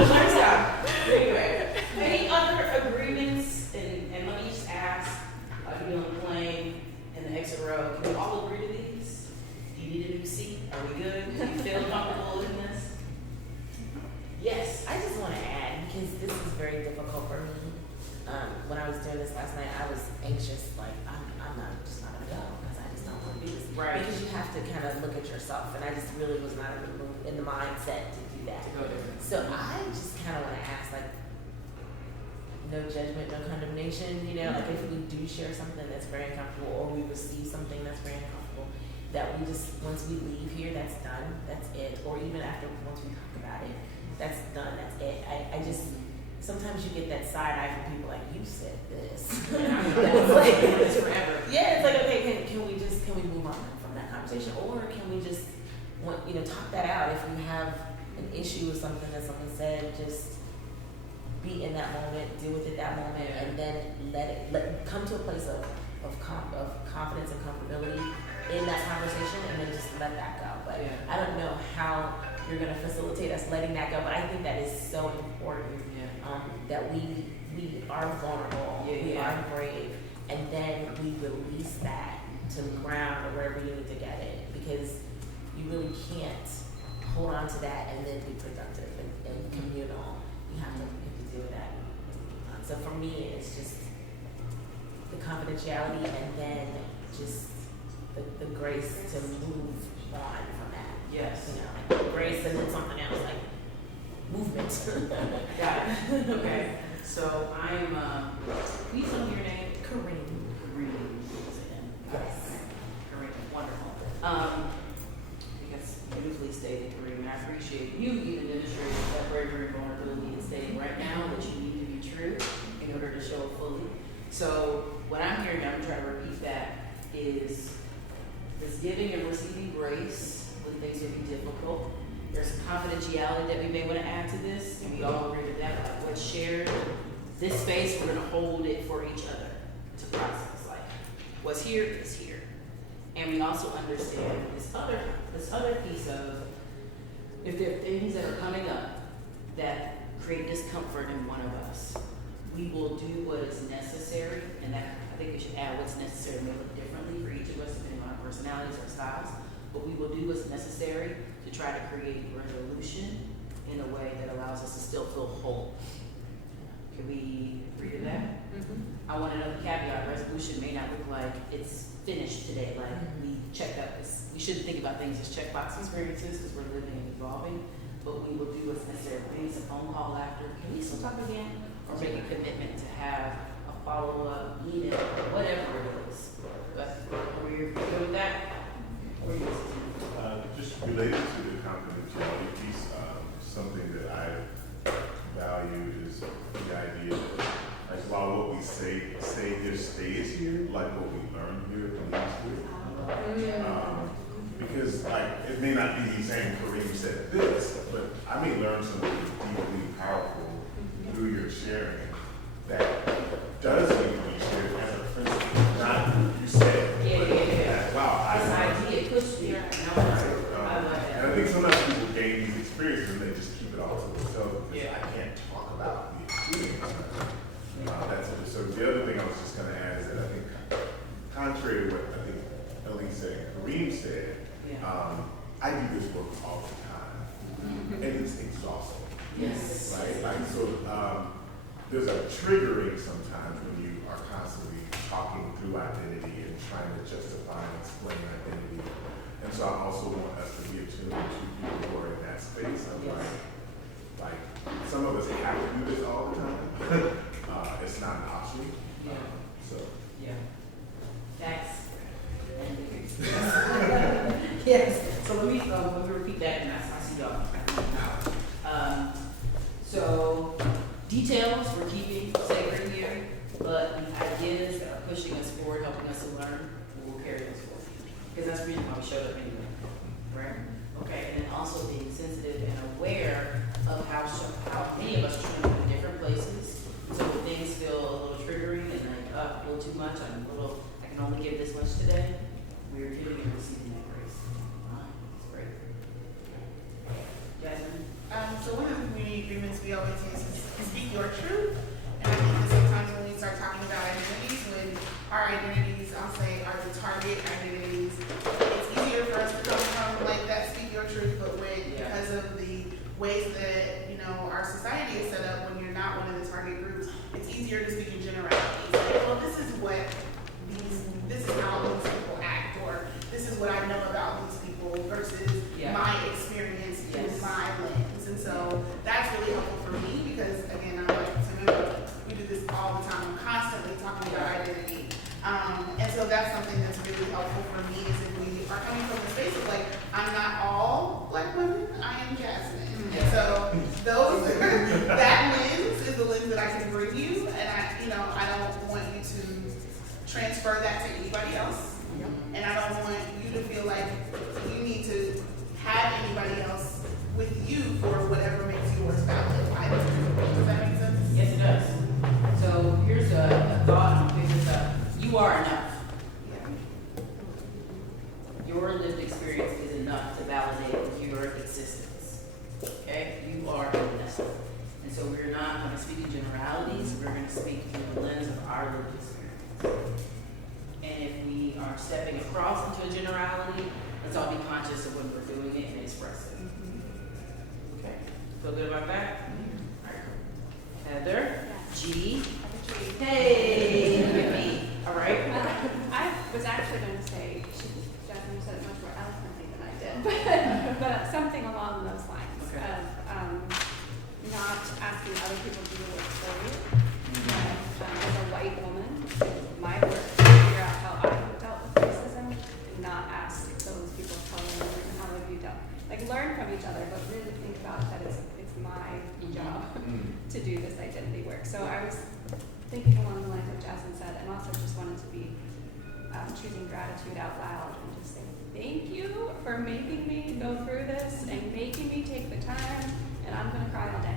Learn how. Anyway, any other agreements? And let me just ask, if you're doing plain in the exit row, can we all agree to these? Do you need a new seat? Are we good? Do you feel comfortable in this? Yes. I just want to add, because this is very difficult for me. When I was doing this last night, I was anxious, like, I'm just not going to go, because I just don't want to do this. Right. Because you have to kind of look at yourself, and I just really was not in the mindset to do that. To go different. So I just kind of want to ask, like, no judgment, no condemnation, you know, like if we do share something that's very uncomfortable, or we receive something that's very uncomfortable, that we just, once we leave here, that's done, that's it. Or even after, once we talk about it, that's done, that's it. I just, sometimes you get that side eye from people like, you said this. It's like, it's forever. Yeah, it's like, okay, can we move on from that conversation? Or can we just, talk that out? If you have an issue with something that someone said, just be in that moment, deal with it that moment, and then let come to a place of confidence and comfortability in that conversation, and then just let that go. But I don't know how you're going to facilitate us letting that go, but I think that is so important. That we are vulnerable, we are brave, and then we release that to the ground or wherever you need to get it, because you really can't hold on to that and then be productive and communal. You have to do that. So for me, it's just the confidentiality and then just the grace to move on from that. Yes. Like grace and then something else, like movement. Got it. Okay. So I'm, can you tell me your name? Kareem. Kareem. Yes. Kareem, wonderful. Because beautifully stated, Kareem, and I appreciate you even demonstrating that bravery and vulnerability and stating right now that you need to be true in order to show it fully. So what I'm hearing, I'm trying to repeat that, is this giving and receiving grace when things will be difficult. There's some confidentiality that we may want to add to this, and we all agree with that. Like what's shared, this space, we're going to hold it for each other to process. Like what's here is here, and we also understand this other piece of if there are things that are coming up that create discomfort in one of us, we will do what is necessary, and that I think we should add what's necessary may look differently for each of us depending on our personalities or styles, but we will do what's necessary to try to create resolution in a way that allows us to still feel whole. Can we agree to that? Mm-hmm. I want another caveat. Resolution may not look like it's finished today, like we checked up this. We shouldn't think about things as checkbox experiences because we're living and evolving, but we will do what's necessary. Maybe it's a phone call after. Can we still talk again? Or make a commitment to have a follow-up email, whatever it is. But are we good with that? Or you just related to the confidentiality piece, something that I value is the idea that, like, while what we say here stays here, like what we learn here leaves here. Because, like, it may not be the same Kareem said this, but I may learn something deeply powerful through your sharing that does need to be shared as a principle, not you said. Yeah. Wow, This idea pushed me. Reem said, Yeah. I do this work all the time, and it's exhausting. Yes. Right? Like, so, there's a triggering sometimes when you are constantly talking through identity and trying to justify and explain identity. And so I also want us to be attuned to people who are in that space of Yes. like, some of us have to do this all the time. It's not an option. Yeah. So, Yeah. Facts. Yes. So let me repeat that, and I see y'all. So details we're keeping sacred here, but the ideas that are pushing us forward, helping us to learn, will carry us forward. Because that's the reason why we showed up anyway, right? Okay, and then also being sensitive and aware of how many of us are showing up in different places. So when things feel a little triggering and like, a little too much, I can only give this much today, we're giving and receiving that grace. It's great. Jasmine? So one of the community agreements we always use is speak your truth. And I think that sometimes when we start talking about identities, when our identities, I'll say, are the target identities, it's easier for us to come from like that speak your truth, but when, because of the ways that, you know, our society is set up, when you're not one of the target groups, it's easier to speak in generalities. Like, well, this is how these people act, or this is what I know about these people versus my experience through my lens. And so that's really helpful for me because, again, I'm like, we do this all the time. I'm constantly talking about identity. And so that's something that's really helpful for me is if we are coming from the space of like, I'm not all Black women, I am Jasmine. And so that lens is the lens that I can bring you, and I don't want you to transfer that to anybody else. And I don't want you to feel like you need to have anybody else with you for whatever makes yours valid either. Does that make sense? Yes, it does. So here's a thought, and I'll pick this up. You are enough. Your lived experience is enough to validate your existence. Okay? You are enough. And so we're not going to speak in generalities, we're going to speak through the lens of our lived experience. And if we are stepping across into a generality, let's all be conscious of when we're doing it and expressing. Okay? Feel good about that? All right. Heather? G? Hey! Look at me. All right? I was actually going to say, Jasmine said it much more eloquently than I did, but something along those lines Okay. of not asking other people to do the work for you. As a white woman, my work to figure out how I have dealt with racism and not ask those people of color how have you dealt. Like learn from each other, but really think about that it's my job to do this identity work. So I was thinking along the lines of Jasmine said, and also just wanted to be choosing gratitude out loud and just say thank you for making me go through this and making me take the time, and I'm gonna cry all day.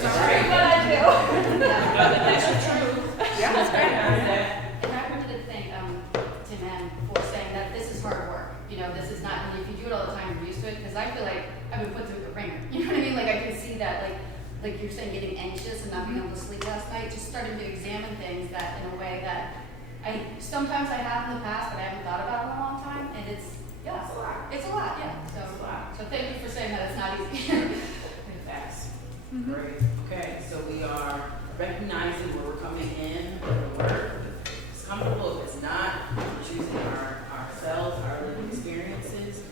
Sorry, but I do. That's true. Yeah, that's great. And I remember the thing, Tim Ann before saying that this is hard work. You know, this is not, and if you do it all the time, you're used to it. Because I feel like I've been put through the ringer. You know what I mean? Like I can see that, like you're saying, getting anxious and not being able to sleep last night. Just starting to examine things that in a way that sometimes I have in the past, but I haven't thought about in a long time. And it's a lot. It's a lot, yeah. So thank you for saying that it's not easy. Fast. Great. Okay, so we are recognizing where we're coming in, where the work is comfortable. If it's not, we're choosing ourselves, our lived experiences.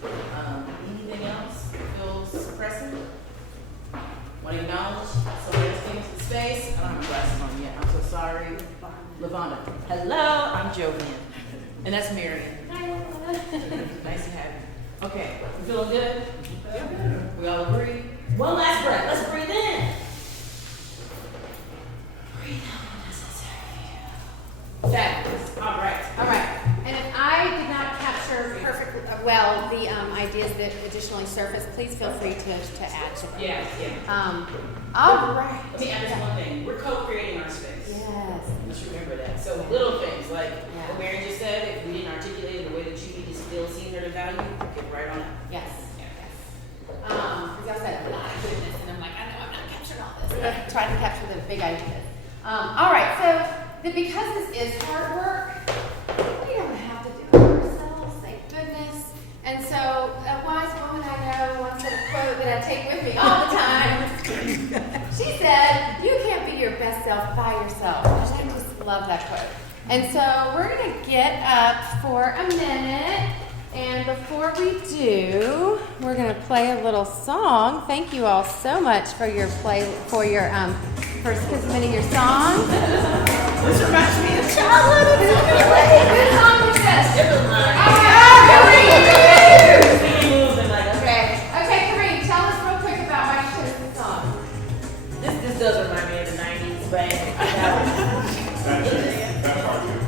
Anything else that feels pressing? Want to acknowledge somebody else came to the space? I don't have my glasses on yet. I'm so sorry. Lavonda. Hello, I'm Jovian. And that's Marion. Hi, Lavonda. Nice to have you. Okay, we feeling good? We all agree? One last breath. Let's breathe in. Breathe out unnecessary. Fabulous. All right. All right. And if I did not capture perfectly well the ideas that additionally surfaced, please feel free to add to them. Yeah. All right. Let me add this one thing. We're co-creating our space. Yes. Let's remember that. So little things like what Mary just said, if we didn't articulate it the way that you need to still see her to value, get right on it. Yes. Because y'all said a lot of goodness, and I'm like, I know I'm not capturing all this. Trying to capture the big ideas. All right. So because this is hard work, we don't quote. And so we're going to get up for a minute. And before we do, we're going to play a little song. Thank you all so much for your for submitting your songs. This reminds me of childhood in so many ways. Whose song is this? It was mine. Okay, Kareem, tell us real quick about why you chose this song. this does remind me of the 90s, but That part too.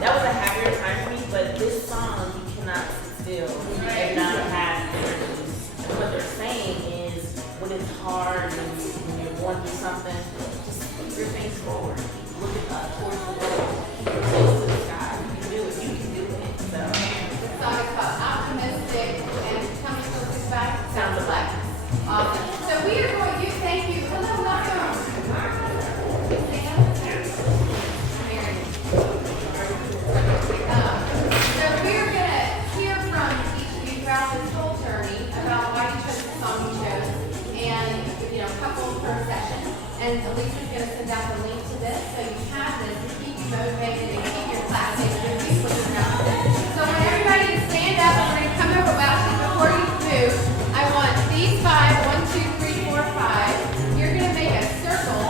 that was a happier time for me, but this song, you cannot sit still and not have energies. And what they're saying is, when it's hard and when you're going through something, just keep your face forward. Look towards the world. Keep your face to the sky. You can do it. You can do it. So, This song is called Optimistic, and tell me what this back Sounds of Black. Awesome. So we are going to thank you. Hello, welcome. So we're going to hear from each of you throughout this whole journey about why you chose the song you chose, and a couple per session. And Alicia's going to send out the link to this, so you have this to keep you motivated and keep your classmates moving with your mouth. So I want everybody to stand up. I'm going to come over. Well, actually, before you move, I want these 5, 1, 2, 3, 4, 5. You're going to make a circle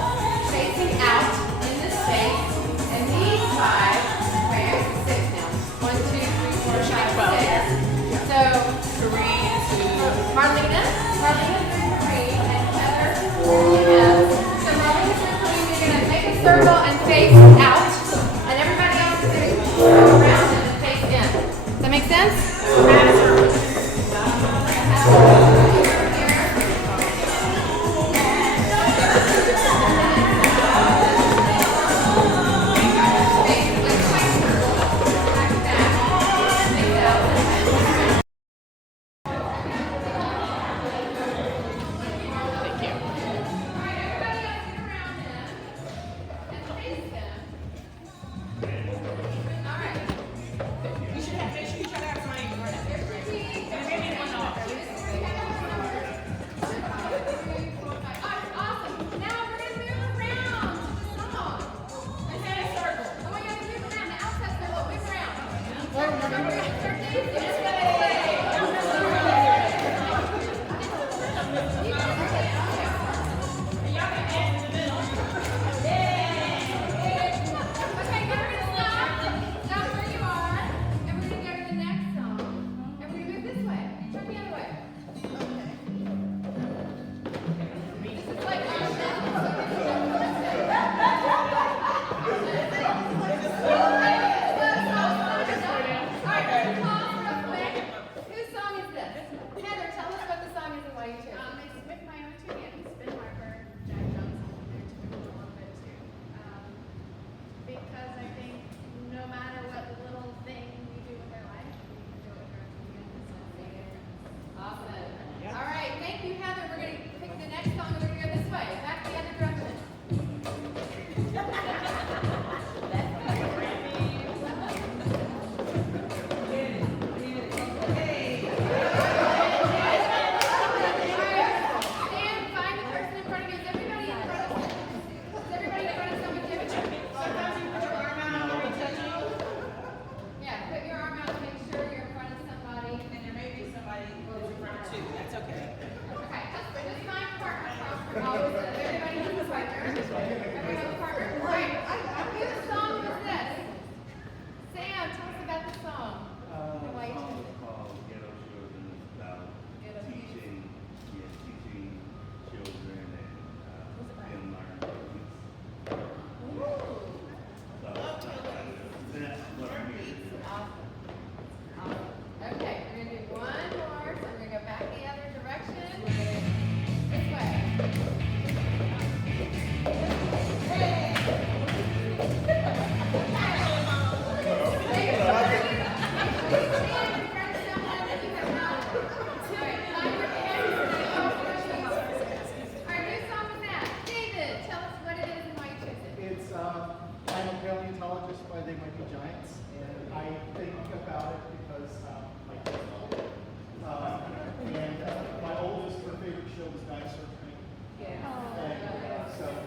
facing out in this space, and these 5. Wait, 6 now. 1, 2, 3, 4, 5, 6. So Marlena, Kareem, and Heather. So Marlena and Kareem, you're going to make a circle and face out, and everybody else is going to go around and face in. Does that make sense?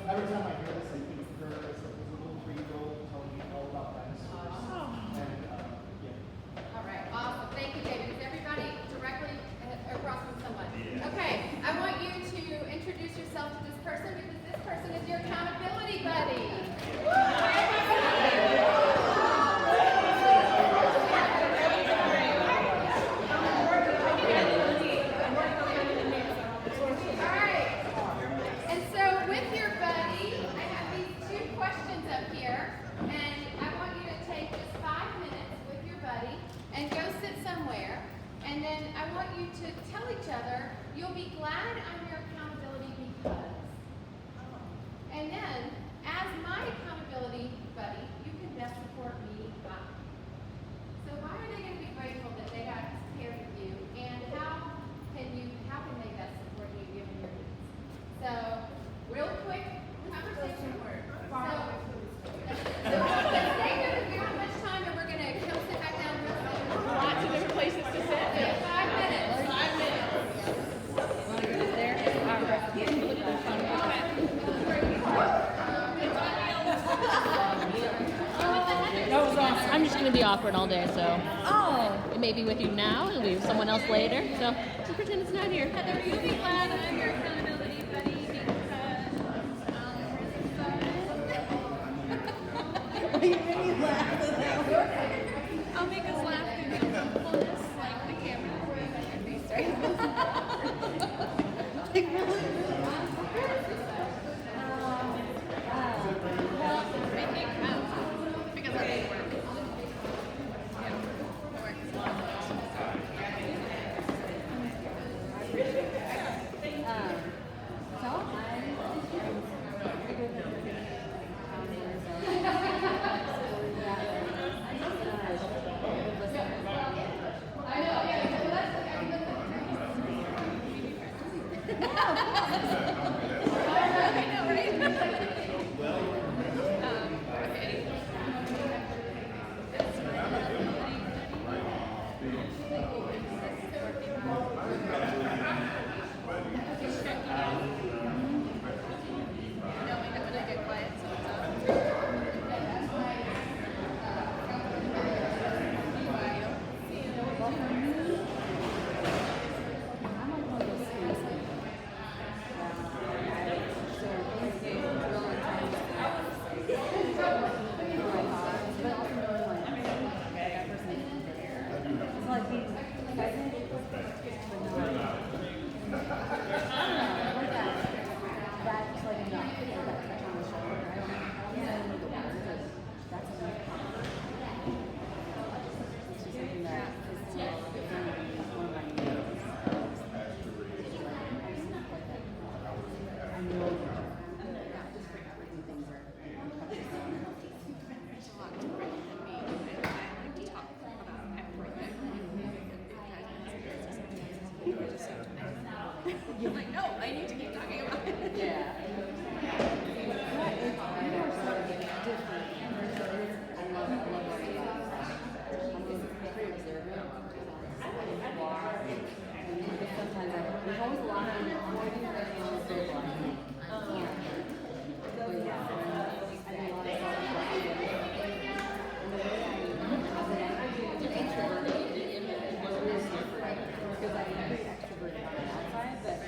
Every time I hear this, I think of her as a little 3-year-old all about that. And, yeah. All right, awesome. Thank you, David. Is everybody directly across from someone? Okay, I want you to introduce yourself to this person because this person is your accountability buddy. All right. And so with your buddy, I have these 2 questions up here, and I want you to take just 5 minutes with your buddy and go sit somewhere. And then I want you to tell each other, you'll be glad I'm your accountability because. And then, as my accountability buddy, you can best support me by. So why are they going to be grateful that they got paired with you? And how can they best support you given your needs? So, real quick conversation. So let's stay here because we don't have much time and we're going to come sit back down real soon. Lots of different places to sit. Yeah, 5 minutes. 5 minutes. I'm just going to be awkward all day, so. Oh. It may be with you now, it'll be with someone else later, so just pretend it's not here. Heather, you'll be glad I'm your accountability buddy because I'll make us laugh through the uncomfortableness, like the camera will be on your face, right? Like really? Well, I think because I didn't work. Yeah, work is a lot. You're like, no, I need to keep talking about it. Because I'm very extroverted on the outside, but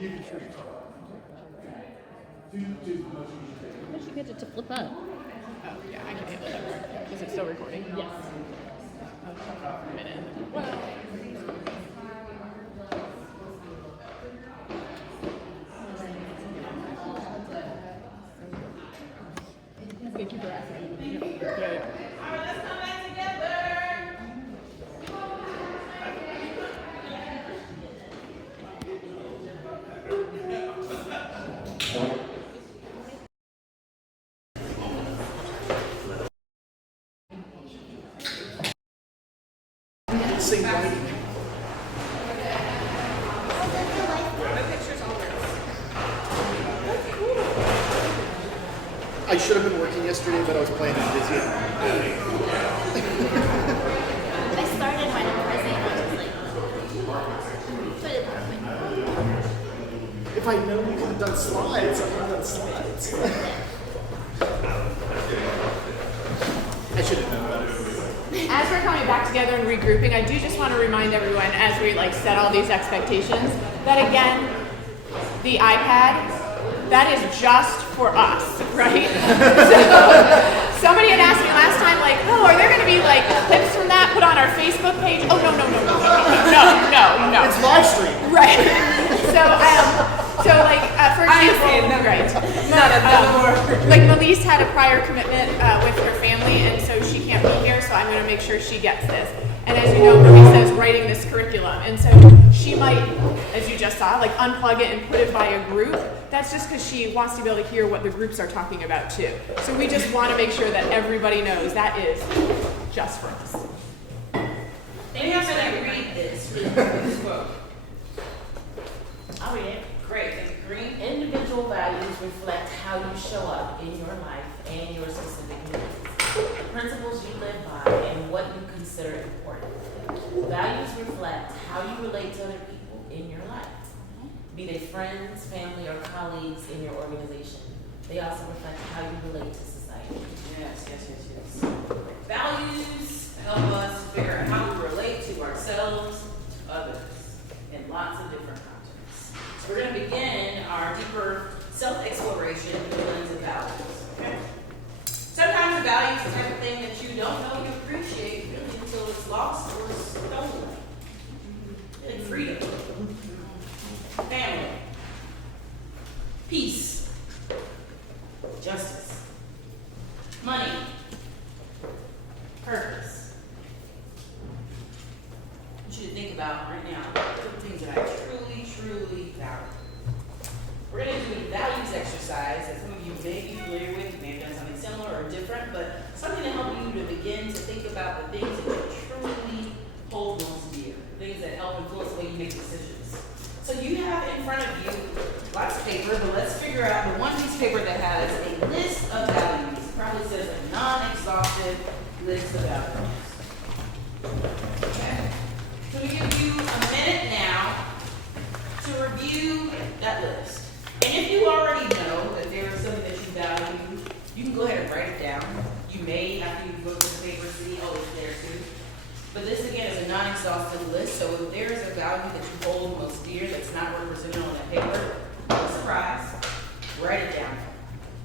You can choose. How did you get it to flip up? Oh, yeah, I can handle that part. Is it still recording? Yes. A minute. Thank you for asking. Good. All right, let's come back together. Same lighting. I should have been working yesterday, but I was playing on Disney. I started mine in person and I was like, put it back. If I know we could have done slides, I would have done slides. I should have known better. As we're coming back together and regrouping, I do just want to remind everyone as we like set all these expectations that again, the iPad, that is just for us, right? So somebody had asked me last time, like, oh, are there going to be like clips from that put on our Facebook page? Oh, no. It's live stream. Right. So like, for example, right. Like Melise had a prior commitment with her family, and so she can't be here, so I'm going to make sure she gets this. And as you know, Marisa is writing this curriculum, and so she might, as you just saw, like unplug it and put it by a group. That's just because she wants to be able to hear what the groups are talking about too. So we just want to make sure that everybody knows that is just for us. Maybe I'm gonna read this quote. I'll read it. Great. Green individual values reflect how you show up in your life and your specific needs, the principles you live by, and what you consider important. Values reflect how you relate to other people in your life, be they friends, family, or colleagues in your organization. They also reflect how you relate to society. Yes. Values help us figure out how we relate to ourselves, to others, in lots of different contexts. So we're going to begin our deeper self-exploration through the lens of values. Okay? Sometimes a value is the type of thing that you don't know you appreciate really until it's lost or stolen. Like freedom, family, peace, justice, money, purpose. I want you to think about right now the things that I truly value. We're going to do a values exercise that some of you may be familiar with. You may have done something similar or different, but something to help you to begin to think about the things that you truly hold most dear, the things that help influence the way you make decisions. So you have in front of you lots of paper, but let's figure out the one piece of paper that has a list of values. It probably says a non-exhaustive list of values. Okay? So we give you a minute now to review that list. And if you already know that there is something that you value, you can go ahead and write it down. You may, after you look at the paper, see, oh, it's there too. But this, again, is a non-exhaustive list, so if there is a value that you hold most dear that's not represented on that paper, no surprise, write it down.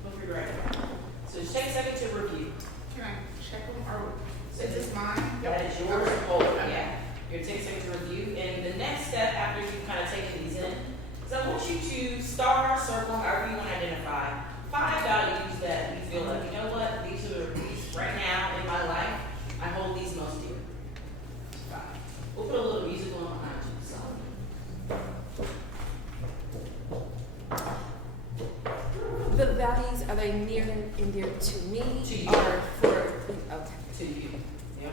Feel free to write it down. So just take a second to review. Can I check them, or is this mine? That is yours to hold, yeah. You're take a second to review, and the next step after you've kind of taken these in, is I want you to star, circle, however you want to identify 5 values that you feel like, you know what, these are these right now in my life, I hold these most dear. 5. We'll put a little music on behind you, so. The values, are they near and dear to me? To you. Or for, okay. To you. Yeah.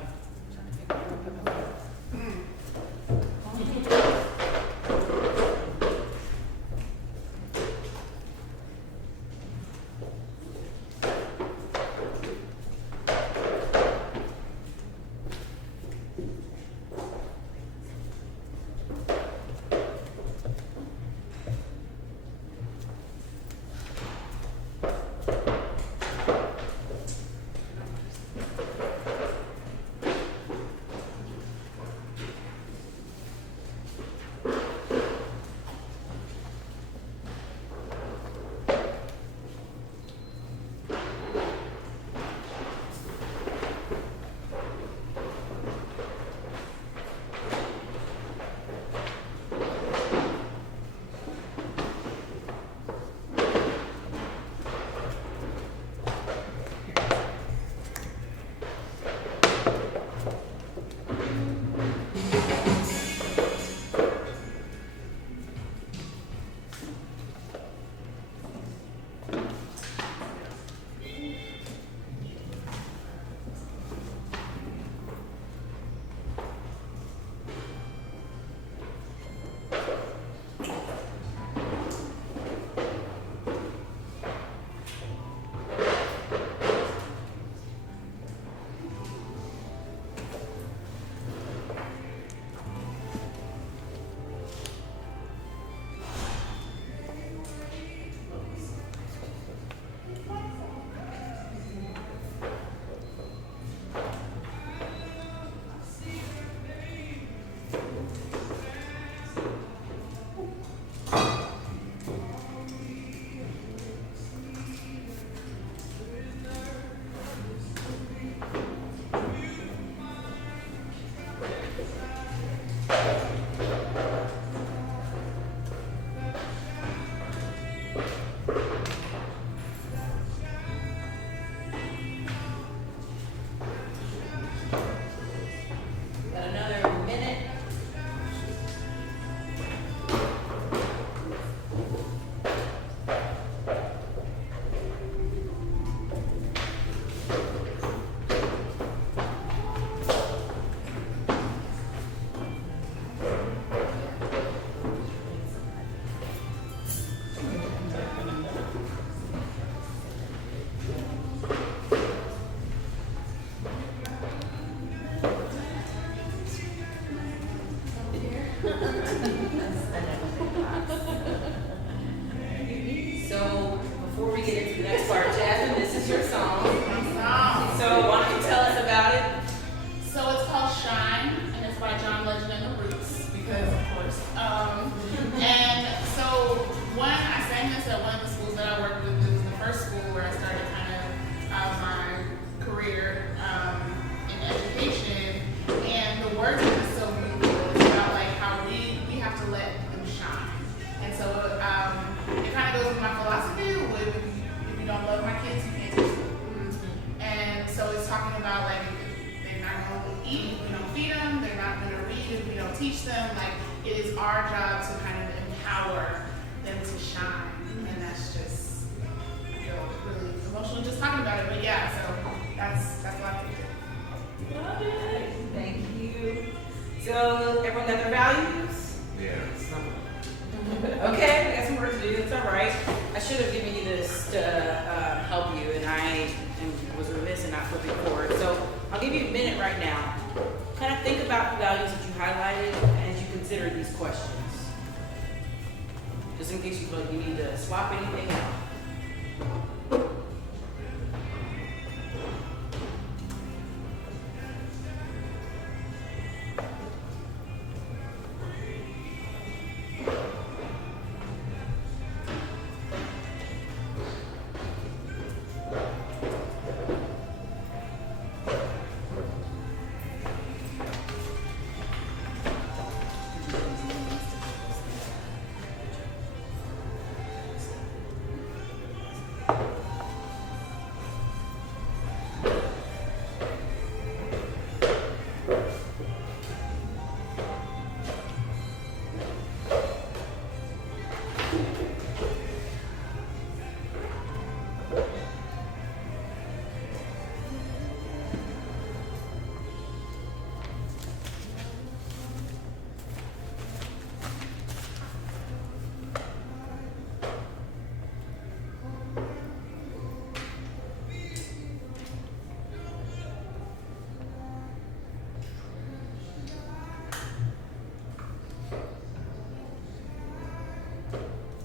teach them like it is our job to kind of empower them to shine, and that's just, I feel really emotional just talking about it. But yeah, so that's what I think. Love it. Thank you. So everyone got their values? Yeah. Okay, we got some work to do. That's all right. I should have given you this to help you, and I was remiss in not flipping forward. So I'll give you a minute right now. Kind of think about the values that you highlighted as you consider these questions. Just in case you feel like you need to swap anything out.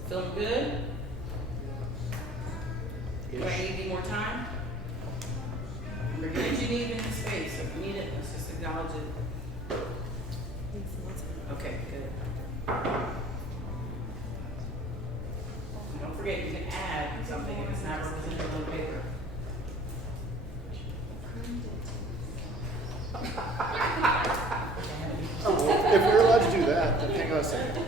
Feeling good? Do I need any more time? Remember, get what you need in the space. If you need it, let's just acknowledge it. Okay, good. And don't forget, you can add something if it's not represented on the paper. Oh, well, if we're allowed to do that, then hang on a second.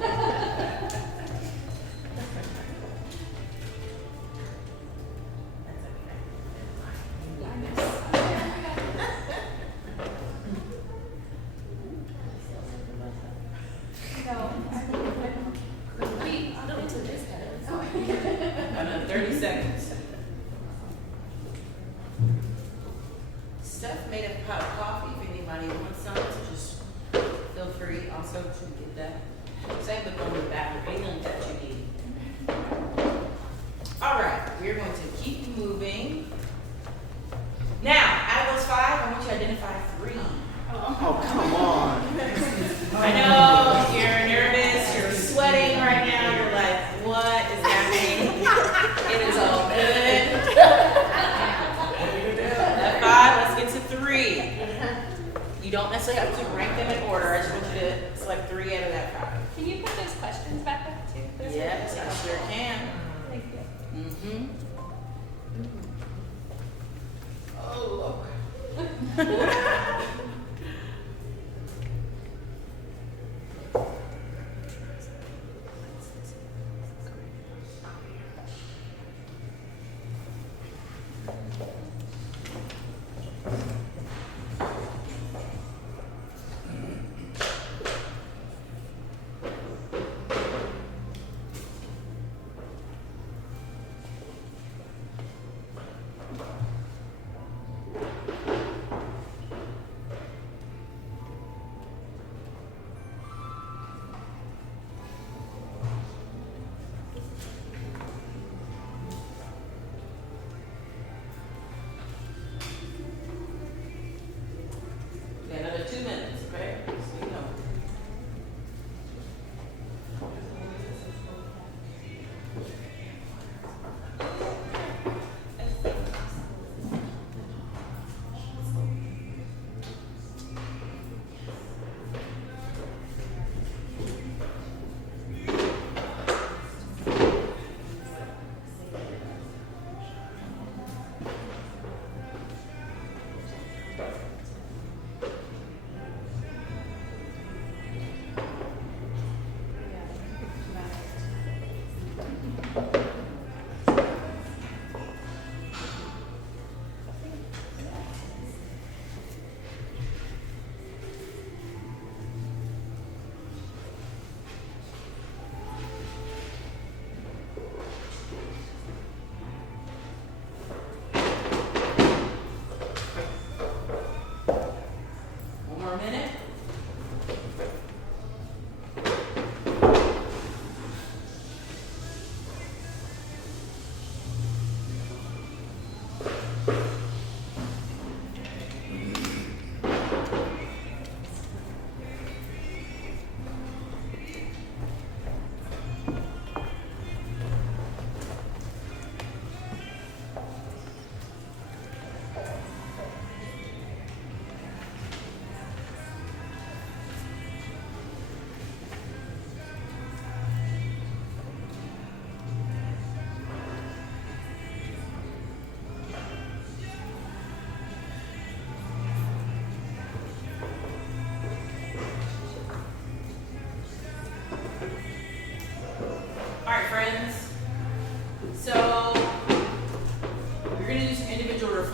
Another 30 seconds. Steph made a pot of coffee if anybody wants some, so just feel free also to get that. Same with on the back or anything that you need. All right, we're going to keep moving. Now, out of those 5, I want you to identify 3. Oh, come on. I know you're nervous, you're sweating right now, you're like, what is happening? It is all good. At 5, let's get to 3. You don't necessarily have to rank them in order, I just want you to select 3 out of that 5. Can you put those questions back up too? Those are Yes, really I sure can. Thank you. Mm-hmm. Oh,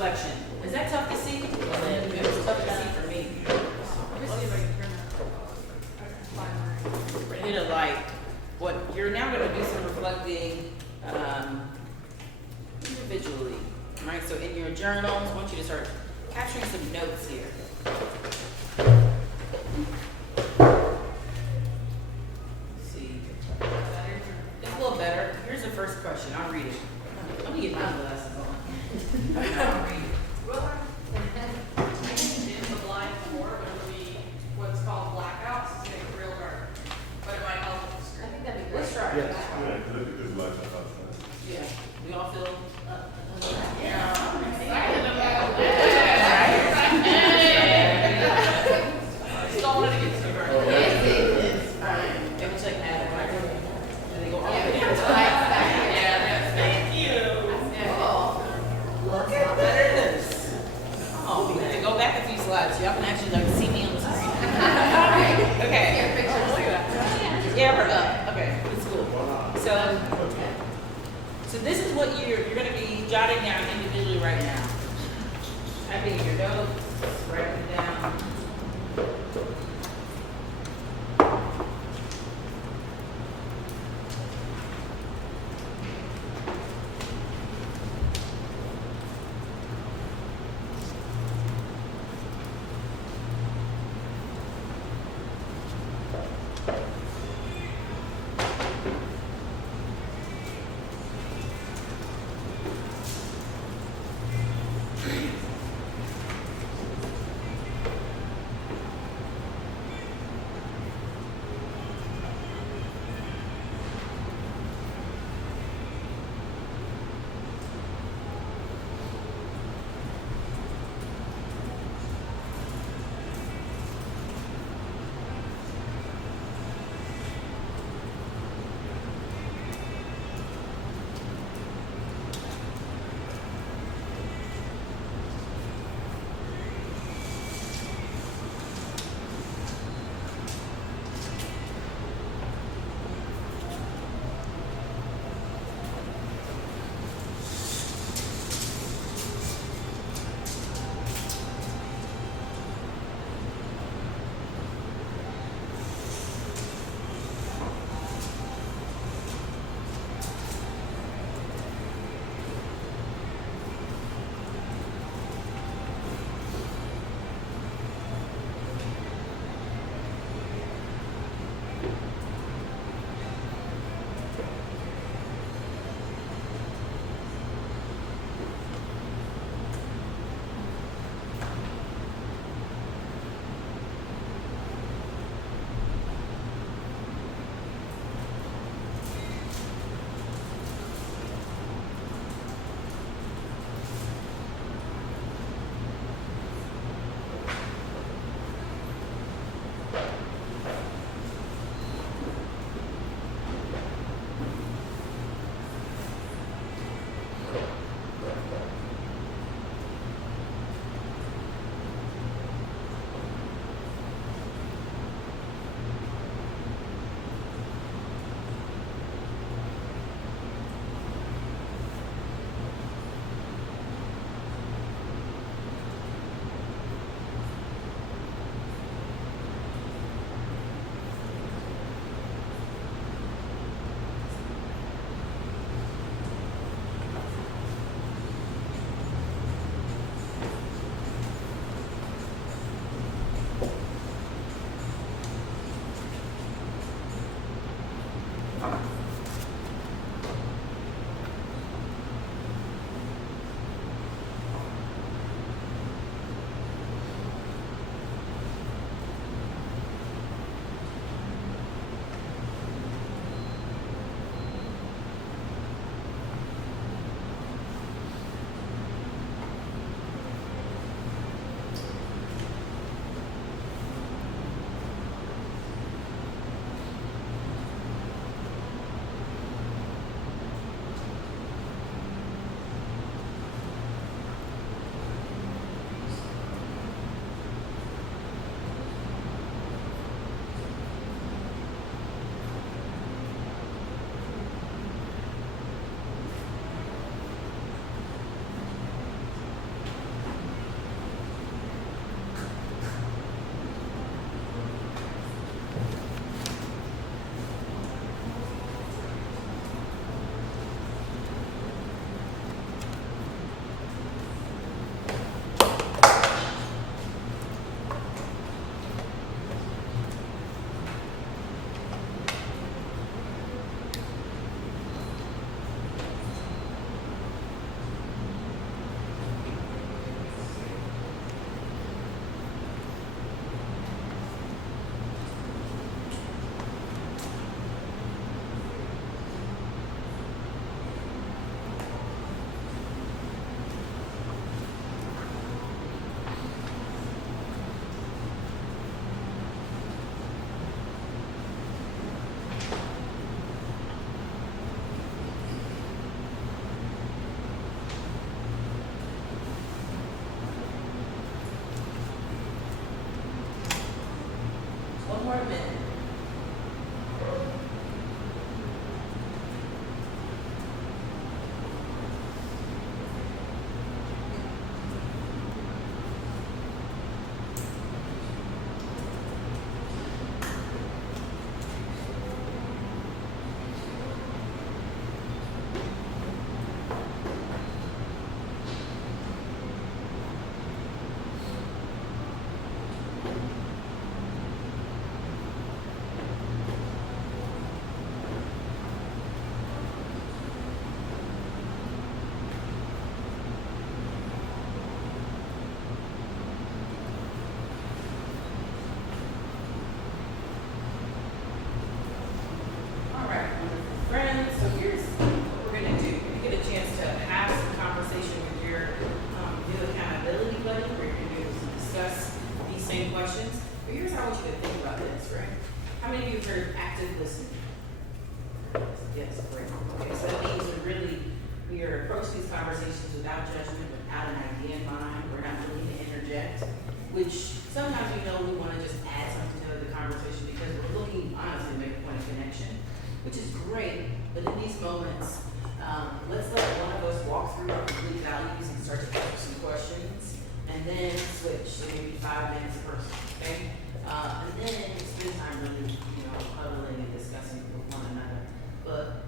reflection. Is that tough to see? It was tough to see for me. Let me see if I can turn that. Okay, fine. We're here to like, what, you're now gonna do some reflecting, individually, right? So in your journals, I want you to start capturing some notes here. Let's see. It's a little better. Here's the first question. I'll read it. Let me get my glasses on. I'll read it. The line before would be what's called blackouts to make it real dark, but it might help with the screen. I think that'd be great. Let's try it. Yeah, look at this light up outside. Yeah. We all feel. Still wanted to get to it. Maybe check that out. Do they go all the way Yeah, down? it's lights back here. Yeah, thank you. Cool. Look at this. Oh, we have to go back a few slides. Y'all can actually like see me on the screen. Okay. Your pictures. Yeah, we're up. Okay, it's cool. So this is what you're gonna be jotting down individually right now. Typing in your notes, writing it down. Yes, great. Okay, so that means we are approaching these conversations without judgment, without an idea in mind. We're not willing to interject, which sometimes we want to just add something to the conversation because we're looking honestly to make a point of connection, which is great. But in these moments, let's let one of us walk through our complete values and start to answer some questions, and then switch. So maybe 5 minutes per person, okay? And then spend time really, huddling and discussing with one another. But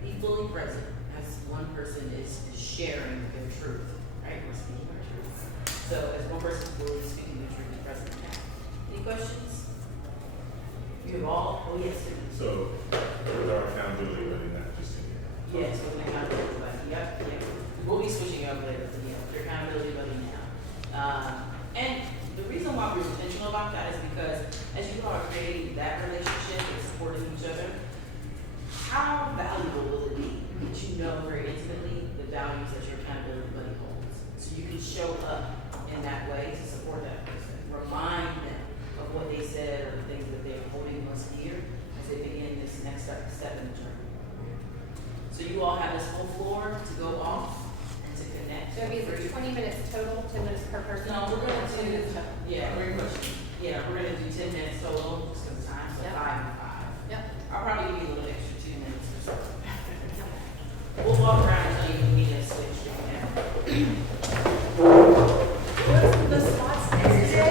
be fully present as one person is sharing their truth, right? We're speaking our truth. So as one person fully speaking the truth, be present now. Any questions? You have all? Oh yes. So, with our accountability buddy, not just in here. Yes, with an accountability buddy. Yep. We'll be switching up later. Your accountability buddy now. And the reason why we're intentional about that is because as you are creating that relationship and supporting each other, how valuable will it be that you know very intimately the values that your accountability buddy holds? So you can show up in that way to support that person. Remind them of what they said or the things that they're holding most dear as they begin this next step in the journey. So you all have this whole floor to go off and to connect. So is it 20 minutes total, 10 minutes per person? No, we're gonna 20 minutes total. great question. Yeah, we're gonna do 10 minutes total, just because of time, so Yep. 5 and 5. Yep. I'll probably give you a little extra 2 minutes or so. We'll walk around until you need to switch right now. The spots next to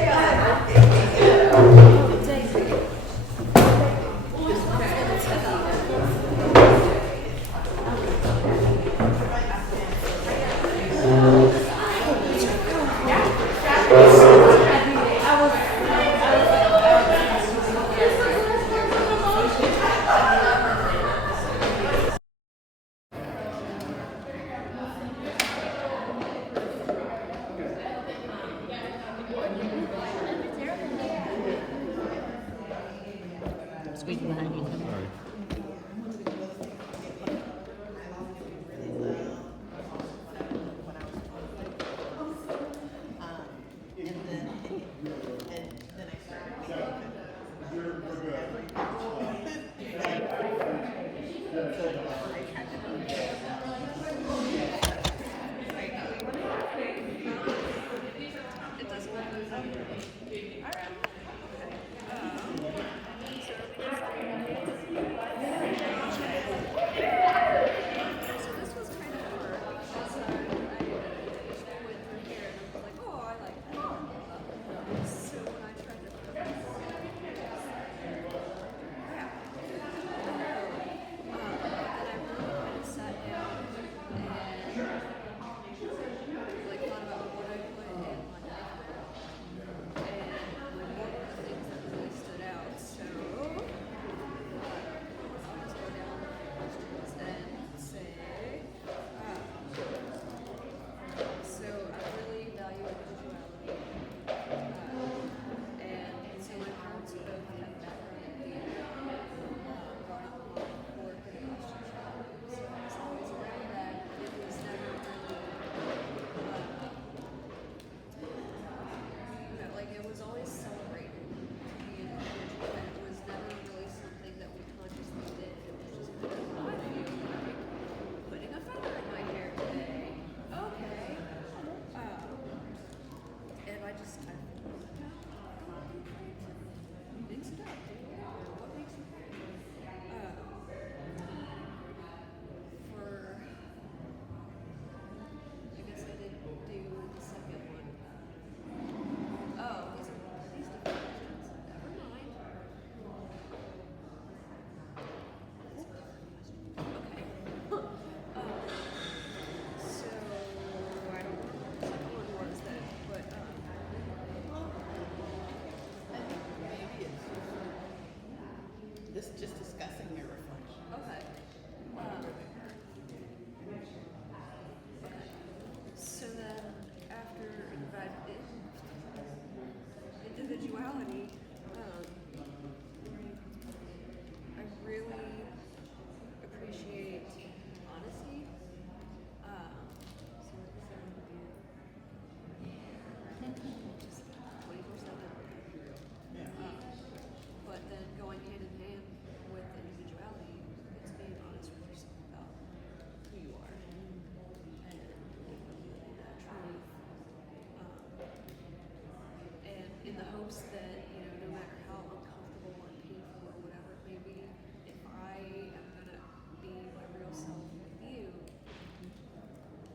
hopes that, you know, no matter how uncomfortable or painful or whatever it may be, if I am gonna be my real self with you,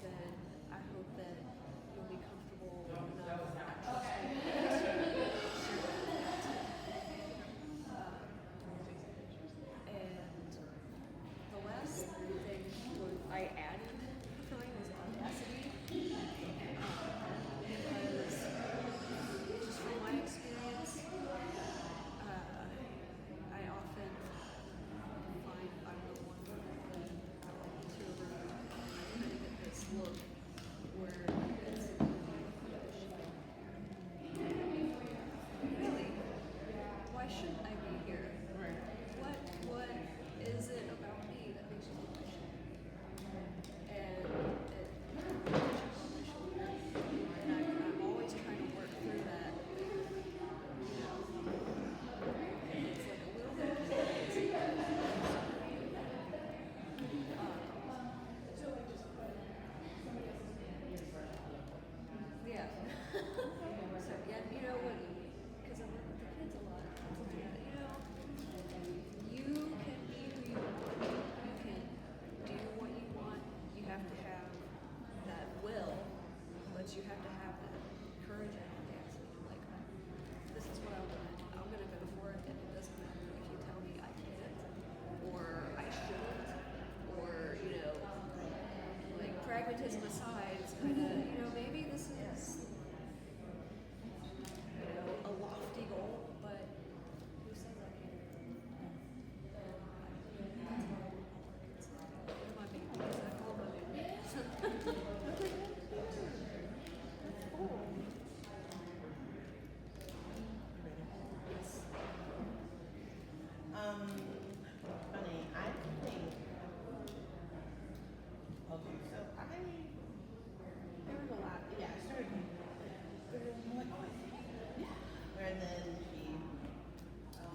then I hope that you'll be comfortable enough and trust me to share that. And the last thing I added for mine was audacity. Because just from my experience, I often find I'm the one to kind of get this look where it's really, why shouldn't I be here? What is it about me that makes you think I should be here? And it touches on my shoulder, and I'm always trying to work through that. You know, it's like a little bit of consistency. Yeah. So yeah, you know what? Because I work with the kids a lot. You know, you can be who you want. You can do what you want. You have to have that will, but you have to have that courage and audacity. Like, this is what I want. I'm gonna go for it, and it doesn't matter if you tell me I can't, or I shouldn't, or you know, like pragmatism aside, it's kind of, you know, maybe this is, you know, a lofty goal, but who says I can't? That's how all our kids say. They're my babies. I call them my babies. That's cool. Yes. Funny, I think. Okay, so there was a lot. Yeah, I started. I'm like, oh, I see. Yeah. And then she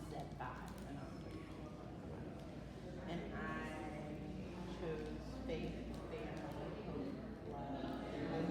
said 5, and I was like, and I chose faith, family, hope, love, and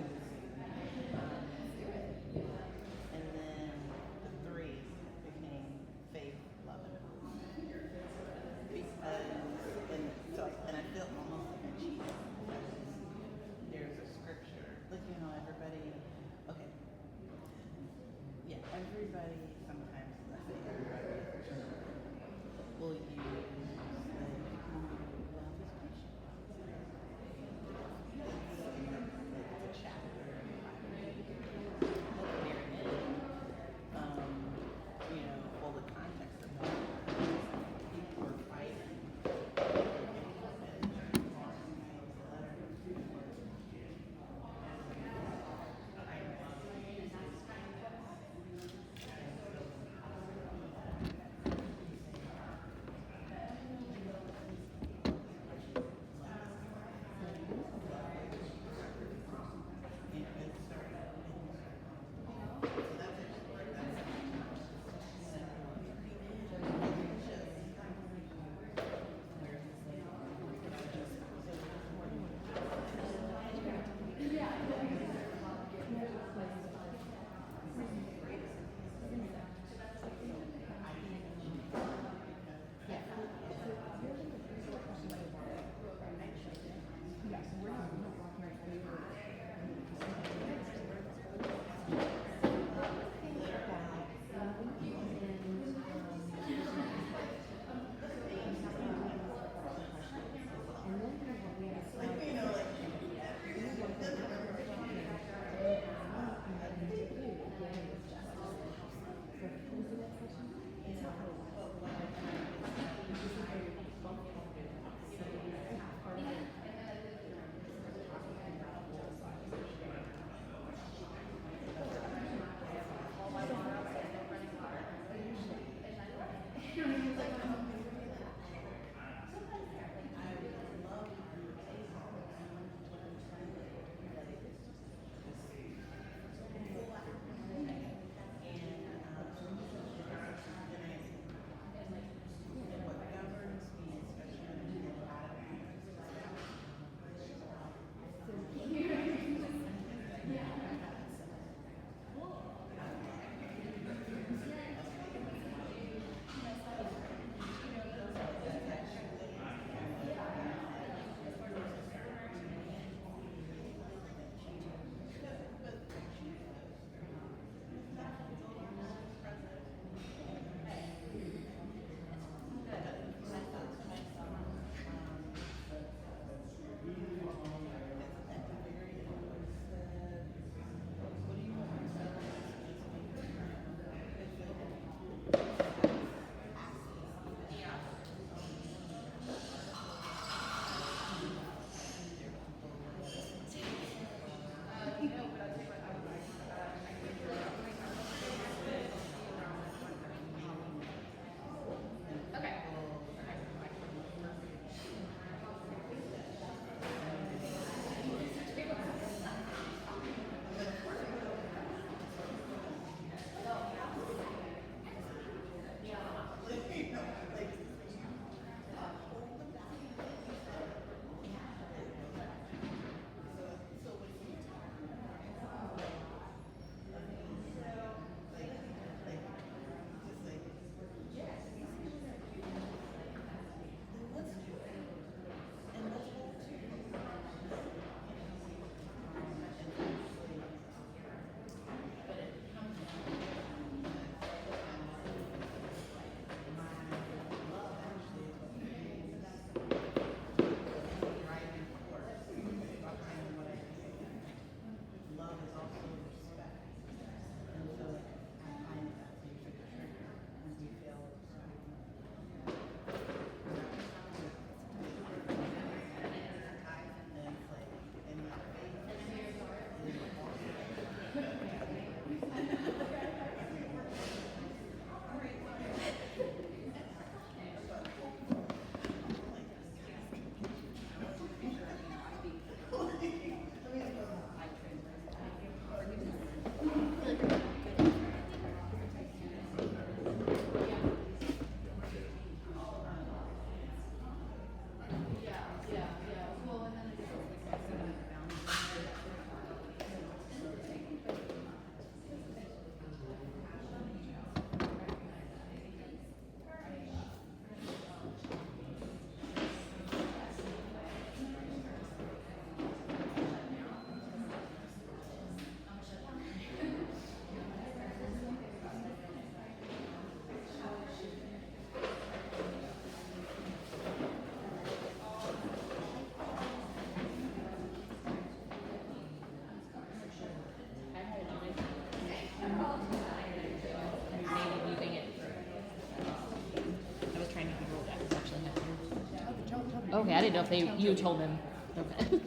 Okay, I didn't know if you told them. Okay.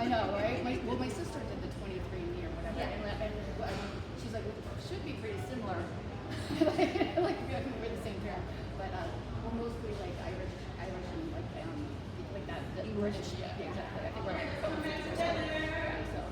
I know, right? My sister did the 23andMe or whatever, and she's like, well, it should be pretty similar. like we're the same parent, but we're mostly like Irish and like that. The British, yeah, exactly. I think we're like cousins or something. So,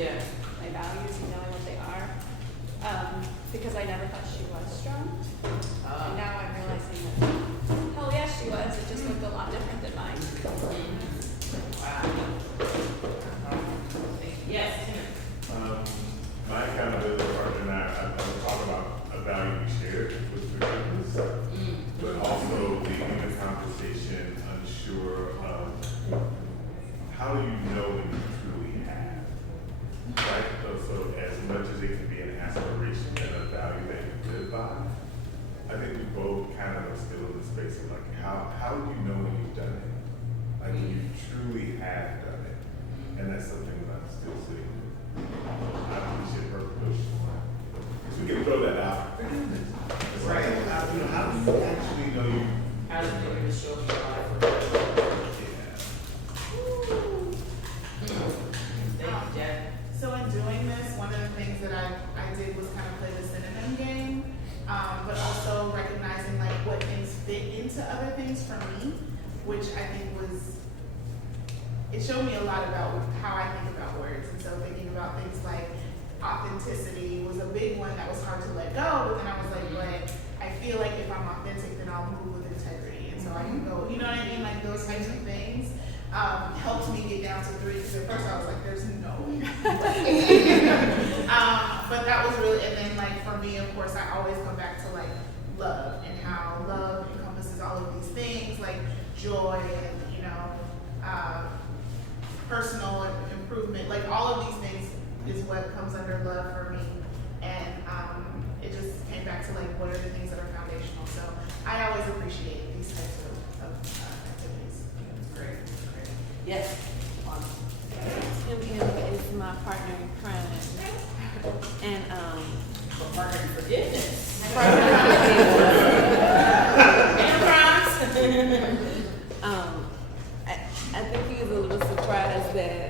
Yeah. my values and knowing what they are. Because I never thought she was strong. And now I'm realizing that, hell yeah, she was. It just looked a lot different than mine. Wow. Yes. My accountability partner and I talk about a value we share with forgiveness, but also leading the conversation unsure of how do you know when you truly have, right? So as much as it can be an aspiration and a value that you live by, I think we both kind of are still in the space of like, how do you know when you've done it? Like when you truly have done it. And that's something that I'm still sitting with. I appreciate her push. So we can throw that out. It's like, how do you actually know you? How do you know to show your life? Thank you, Jeff. So in doing this, one of the things that I did was kind of play the synonym game, but also recognizing like what things fit into other things for me, which I think it showed me a lot about how I think about words. And so thinking about things like authenticity was a big one that was hard to let go, but then I was like, but I feel like if I'm authentic, then I'll move with integrity. And so I can go, you know what I mean? Like those types of things helped me get down to 3, because at first I was like, there's no way. But that was really, and then like for me, of course, I always come back to like love and how love encompasses all of these things, like joy and, personal improvement, like all of these things is what comes under love for me. And it just came back to like, what are the things that are foundational? So I always appreciate these types of activities. Great. Yes. Tim is my partner in crime. And partner in forgiveness. I think he was a little surprised that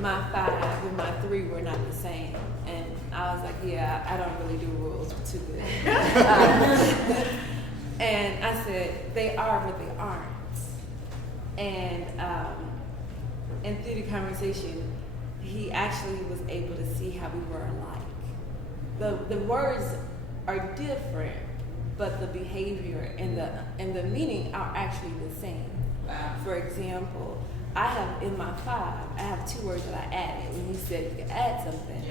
my 5 and my 3 were not the same. And I was like, yeah, I don't really do rules too good. And I said, they are, but they aren't. And through the conversation, he actually was able to see how we were alike. The words are different, but the behavior and the meaning are actually the same. Wow. For example, I have in my 5, I have 2 words that I added. When he said you could add something,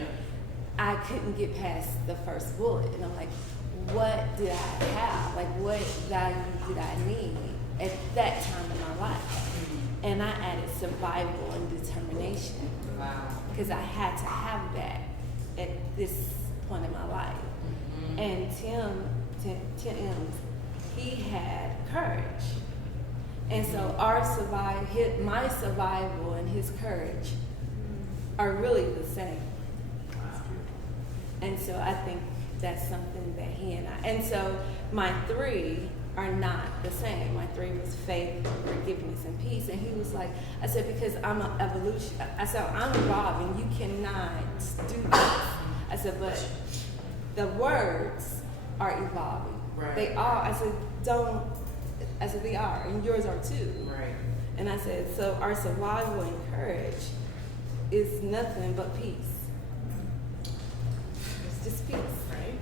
I couldn't get past the first bullet. And I'm like, what did I have? Like, what value did I need at that time in my life? And I added survival and determination. Wow. Because I had to have that at this point in my life. And Tim, he had courage. And so my survival and his courage are really the same. And so I think that's something that he and I, and so my 3 are not the same. My 3 was faith, forgiveness, and peace. And he was like, I said, because I'm an evolution. I said, I'm evolving. You cannot do this. I said, but the words are evolving. Right. They are. I said, they are, and yours are too. Right. And I said, so our survival and courage is nothing but peace. It's just peace. Right.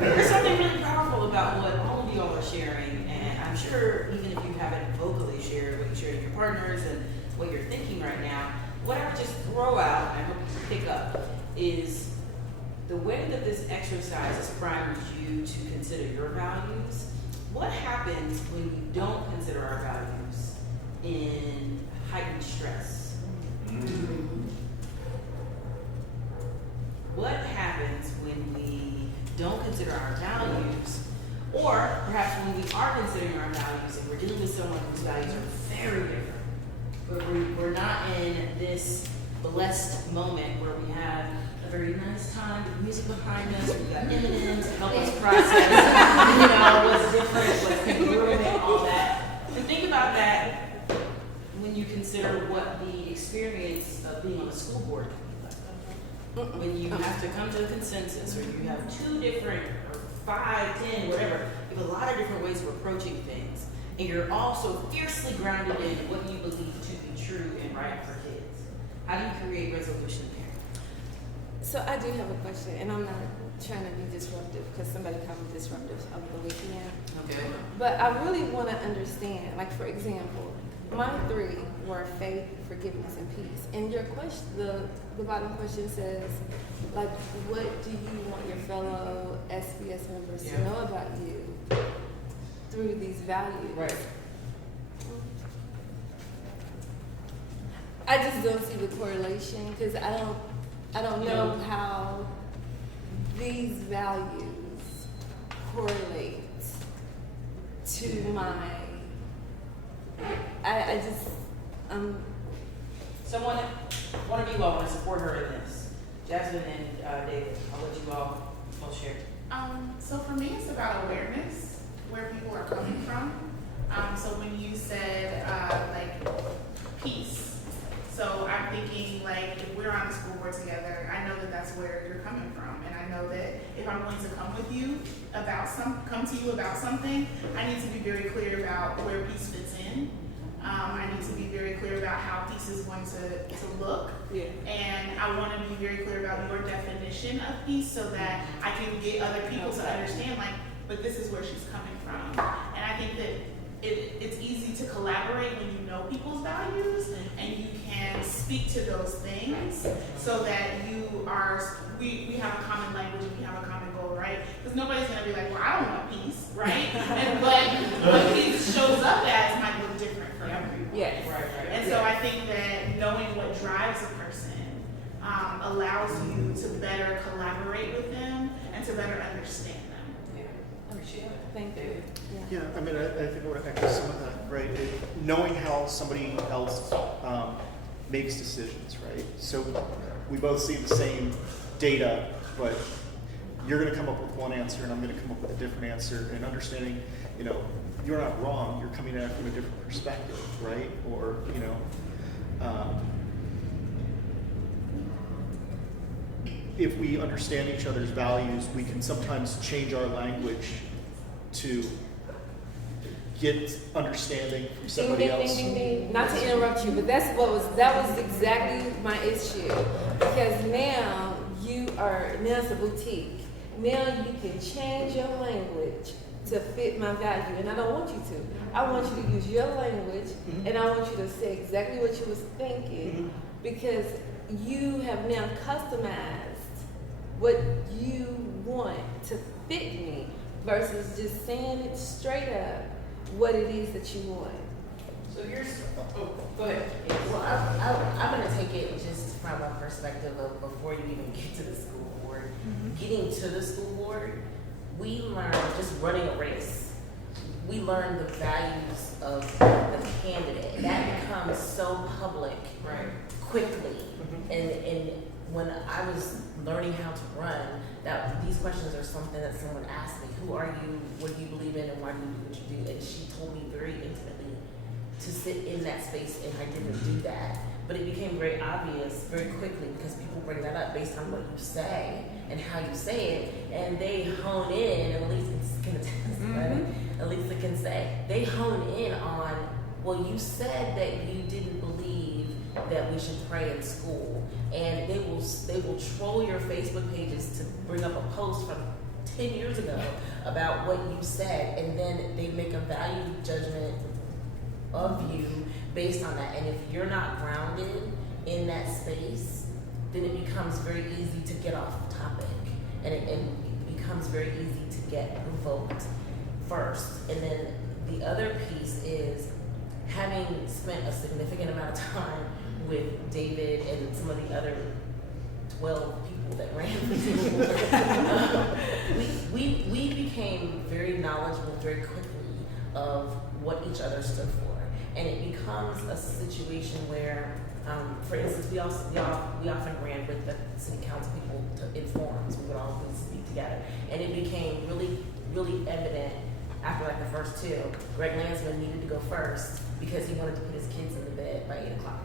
There's something really powerful about what all of y'all are sharing, and I'm sure even if you haven't vocally shared what you shared with your partners and what you're thinking right now, what I would just throw out, and I hope you pick up, is the way that this exercise has primed you to consider your values. What happens when you don't consider our values in heightened stress? What happens when we don't consider our values, or perhaps when we are considering our values and we're dealing with someone whose values are very different, but we're not in this blessed moment where we have a very nice time with music behind us, we've got M&Ms to help us process, what's different, what's congruent, all that. And think about that when you consider what the experience of being on a school board can be like. When you have to come to a consensus, or you have 2 different or 5, 10, whatever. You have a lot of different ways of approaching things. And you're also fiercely grounded in what you believe to be true and right for kids. How do you create resolution there? So I do have a question, and I'm not trying to be disruptive because somebody called me disruptive over the weekend. Okay. But I really want to understand, like for example, my 3 were faith, forgiveness, and peace. And your question, the bottom question says, like, what do you want your fellow SBS members to know about you through these values? Right. I just don't see the correlation because I don't know how these values correlate to my. I just Someone, one of you all want to support her in this. Jasmine and David, I'll let you all both share. So for me, it's about awareness, where people are coming from. So when you said, like, peace, so I'm thinking, like, if we're on the school board together, I know that that's where you're coming from. And I know that if I'm going to come to you about something, I need to be very clear about where peace fits in. I need to be very clear about how peace is going to look. Yeah. And I want to be very clear about your definition of peace so that I can get other people to understand, like, but this is where she's coming from. And I think that it's easy to collaborate when you know people's values and you can speak to those things so that we have a common language and we have a common goal, right? Because nobody's going to be like, well, I don't want peace, right? But what peace shows up as might look different for everyone. Yes. Right. And so I think that knowing what drives a person allows you to better collaborate with them and to better understand them. Thank you. Yeah, I mean, I think I want to echo some of that, right? Knowing how somebody else makes decisions, right? So we both see the same data, but you're going to come up with one answer and I'm going to come up with a different answer, and understanding, you know, you're not wrong, you're coming at it from a different perspective, right? Or, you know, if we understand each other's values, we can sometimes change our language to get understanding from somebody else. Ding, ding, ding, ding. Not to interrupt you, but that was exactly my issue. Because now it's a boutique. Now you can change your language to fit my value, and I don't want you to. I want you to use your language, and I want you to say exactly what you was thinking, because you have now customized what you want to fit me versus just saying it straight up what it is that you want. So go ahead. Well, I'm going to take it just from a perspective of before you even get to the school board. Getting to the school board, we learn just running a race. We learn the values of the candidate. That becomes so public quickly. And when I was learning how to run, these questions are something that someone asked me. Who are you? What do you believe in? And why do you do what you do? And she told me very intimately to sit in that space, and I didn't do that. But it became very obvious very quickly because people bring that up based on what you say and how you say it, and they hone in, and Elisa can attest, right? Elisa can say, they hone in on, well, you said that you didn't believe that we should pray in school, and they will troll your Facebook pages to bring up a post from 10 years ago about what you said, and then they make a value judgment of you based on that. And if you're not grounded in that space, then it becomes very easy to get off topic, and it becomes very easy to get provoked first. And then the other piece is having spent a significant amount of time with David and some of the other 12 people that ran for school board, we became very knowledgeable very quickly of what each other stood for. And it becomes a situation where, for instance, we often ran with the city council people in forums. We would always speak together. And it became really, really evident after like the first two. Greg Landsman needed to go first because he wanted to put his kids in the bed by 8 o'clock.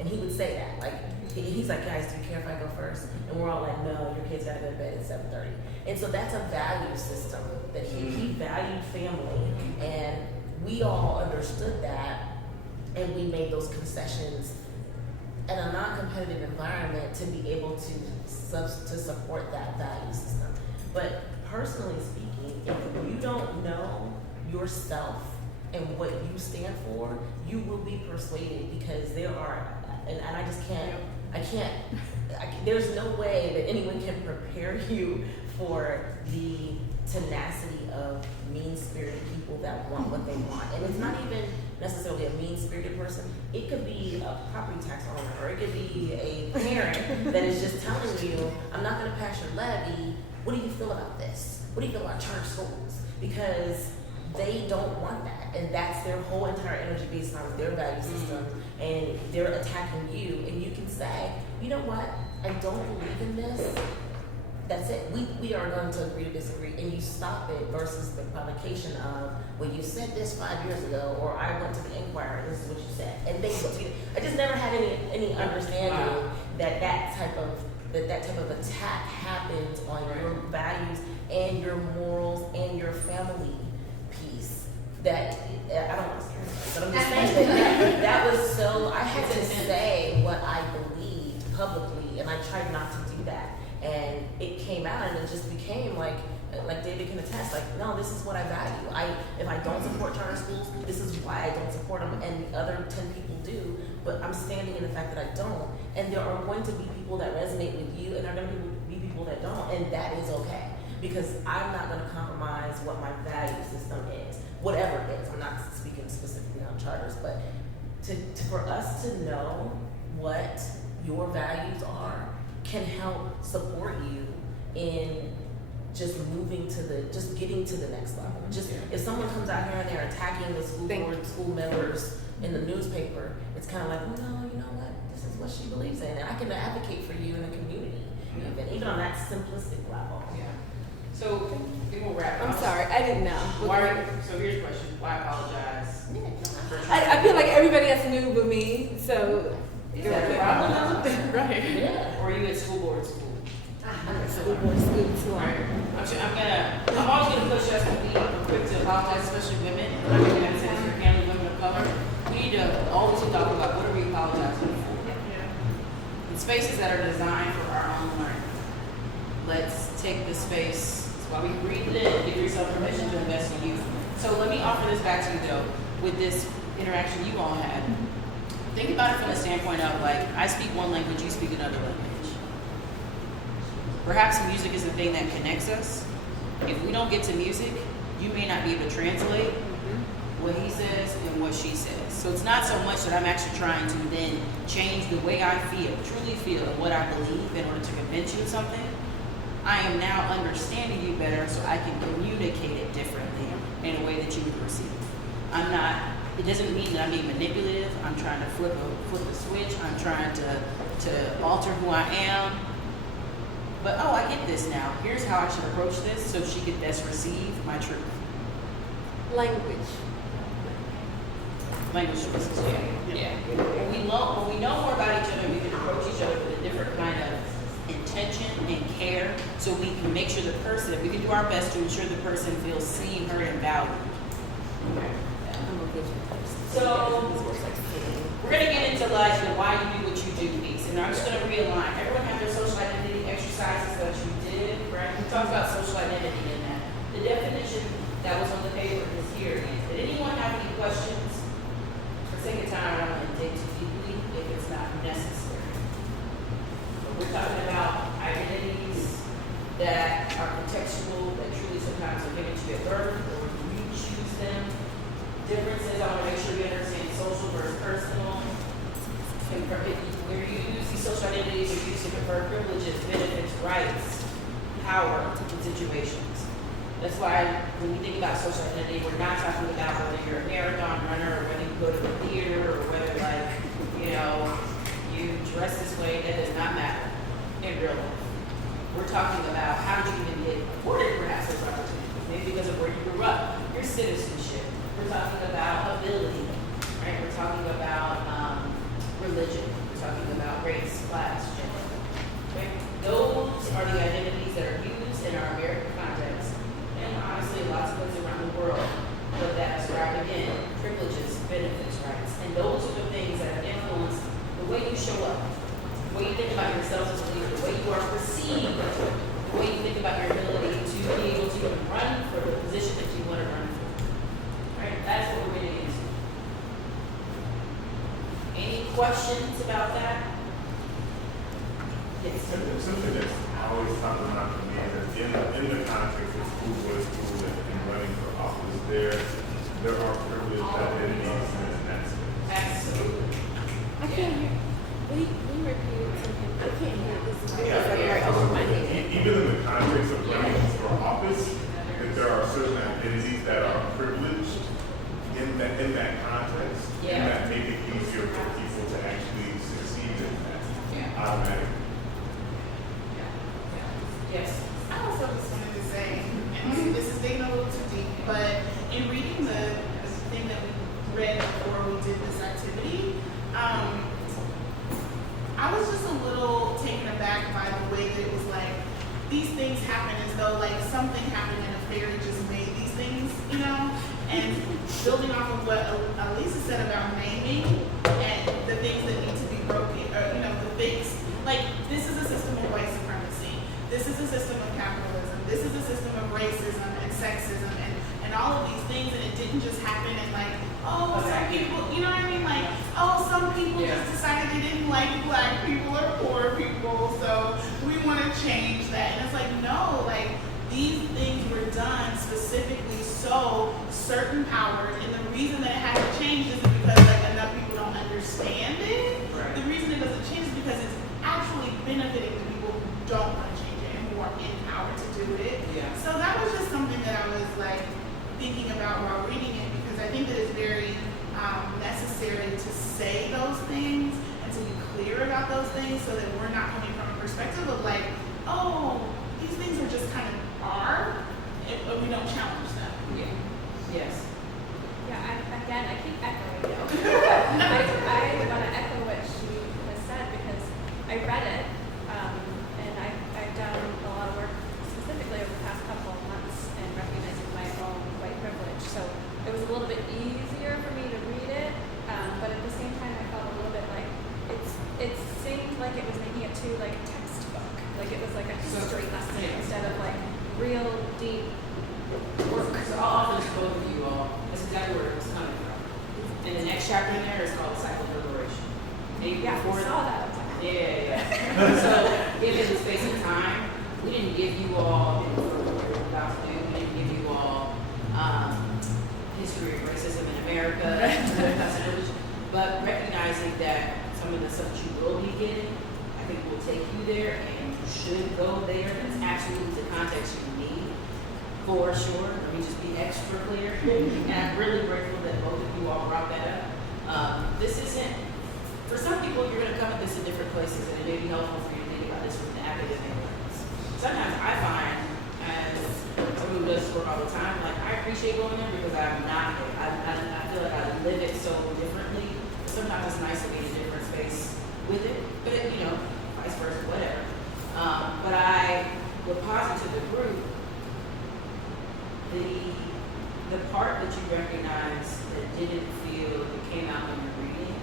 And he would say that, like, he's like, guys, do you care if I go first? And we're all like, no, your kid's gotta go to bed at 7:30. And so that's a value system that he valued family, and we all understood that, and we made those concessions in a non-competitive environment to be able to support that value system. But personally speaking, if you don't know yourself and what you stand for, you will be persuaded, because there are, and I just can't, there's no way that anyone can prepare you for the tenacity of mean-spirited people that want what they want. And it's not even necessarily a mean-spirited person. It could be a property tax owner, or it could be a parent that is just telling you, I'm not gonna pass your levy. What do you feel about this? What do you feel about charter schools? Because they don't want that, and that's their whole entire energy based on their value system, and they're attacking you, and you can say, you know what, I don't believe in this. That's it. We are going to agree to disagree, and you stop it versus the provocation of, well, you said this 5 years ago, or I went to the Inquirer and this is what you said. And they, I just never had any understanding that that type of attack happens on your values and your morals and your family piece. That I don't want to say, but I'm just saying that was so. I had to say what I believed publicly, and I tried not to do that. And it came out, and it just became like David can attest, like, no, this is what I value. If I don't support charter schools, this is why I don't support them, and the other 10 people do, but I'm standing in the fact that I don't. And there are going to be people that resonate with you, and there are going to be people that don't, and that is okay. Because I'm not going to compromise what my value system is, whatever it is. I'm not speaking specifically on charters, but for us to know what your values are can help support you in just just getting to the next level. Just if someone comes out here and they're attacking the school board, school members in the newspaper, it's kind of like, well, no, you know what? This is what she believes in, and I can advocate for you in the community, even on that simplistic level. Yeah. So, we will wrap up. I'm sorry, I didn't know. So here's the question. Why apologize? I feel like everybody else knew but me, so. Is that a problem? Right. Yeah. Or are you at school board school? I'm at school board school too. I'm always gonna push us to be quick to apologize, especially women. I'm gonna have to for handling women of color. We need to always talk about what are we apologizing for. In spaces that are designed for our own learning. Let's take the space. That's why we breathe in, give yourself permission to invest in you. So let me offer this back to you though, with this interaction you all had. Think about it from the standpoint of, like, I speak one language, you speak another language. Perhaps music is the thing that connects us. If we don't get to music, you may not be able to translate what he says and what she says. So it's not so much that I'm actually trying to then change the way I feel, truly feel, and what I believe in order to convince you of something. I am now understanding you better so I can communicate it differently in a way that you would receive. It doesn't mean that I'm being manipulative. I'm trying to flip a switch. I'm trying to alter who I am. But I get this now. Here's how I should approach this so she could best receive my truth. Language choices, yeah. When we know more about each other, we can approach each other with a different kind of intention and care, so we can make sure the person, we can do our best to ensure the person feels seen, heard, and valued. So we're gonna get into like the why you do what you do piece, and I'm just gonna realign. Everyone have their social identity exercises that you did, right? We talked about social identity in that. The definition that was on the paper is here. Did anyone have any questions? For sake of time, I don't want to dig too deeply if it's not necessary. But we're talking about identities that are contextual, that truly sometimes are given to you at birth, or you choose them. Differences, I want to make sure we understand social versus personal. Where you use these social identities are used to confer privileges, benefits, rights, power in situations. That's why when we think about social identity, we're not talking about whether you're a marathon runner or whether you go to the theater or whether you dress this way. That does not matter in real life. We're talking about how did you even get afforded perhaps those opportunities, maybe because of where you grew up, your citizenship. We're talking about ability, right? We're talking about religion. talking about race, class, gender. Right? Those are the identities that are used in our American context, and honestly, lots of places around the world. But that describe again privileges, benefits, rights, and those are the things that influence the way you show up, the way you think about yourself as a leader, the way you are perceived, the way you think about your ability to be able to even run for the position that you want to run for. Right? That's what we're getting into. Any questions about that? Yes. Something that's always talked about to me is that in the context of school board school and running for office, there are privileged identities in that space. Absolutely. I can't hear. Will you repeat it to him? I can't hear this. Is Yeah. right over my head. Even in the context of running for office, that there are certain identities that are privileged in that context, Yeah. and that make it easier for people to actually succeed in that automatically. Yes. I also just wanted to say, and maybe this is digging a little too deep, but in reading the thing that we read before we did this activity, I was just a little taken aback by the way that it was like, these things happen as though like something happened and a fairy just made these things, you know? And building off of what Elisa said about naming and the things that need to be broken, or, you know, the things, like, this is a system of white supremacy. This is a system of capitalism. This is a system of racism and sexism and all of these things, and it didn't just happen and like, oh, some people, you know what I mean? Like, oh, some people just decided they didn't like black people or poor people, so we want to change that. And it's like, no, like, these things were done specifically so certain powers, and the reason that it hasn't changed isn't because like enough people don't understand it. Right. The reason it doesn't change is because it's actually benefiting the people who don't want to change it and who are empowered to do it. Yeah. So that was just something that I was like thinking about while reading it, because I think that it's very necessary to say those things and to be clear about those things so that we're not coming from a perspective of like, oh, these things are just kind of are, but we don't challenge them. Yeah. Yes. Yeah, again, I keep echoing you. I want to echo what she has said because I read it, and I've done a lot of work specifically over the past couple of months in recognizing my own white privilege. So it was a little bit easier for me to read it, but at the same time, I felt a little bit like it seemed like it was making it too like a textbook, like it was like a history lesson instead of like real deep work. So I'll offer this to both of you all. That's exactly where it was coming from. And the next chapter in there is called Cycle of Liberation. Yeah, I saw that. Yeah. So given the space and time, we didn't give you all what we're about to do. We didn't give you all history of racism in America, but recognizing that some of the stuff that you will be getting, I think will take you there, and you should go there. That's absolutely the context you need, for sure. Let me just be extra clear. And I'm really grateful that both of you all brought that up. This isn't, for some people, you're going to come at this in different places, and it may be helpful for you to think about this from the academic lens. Sometimes I find, as someone who does this work all the time, like I appreciate going there because I'm not there. I feel like I live it so differently. Sometimes it's nice to be in a different space with it, but you know, vice versa, whatever. But I would posit to the group the part that you recognize that didn't feel that came out when you're reading.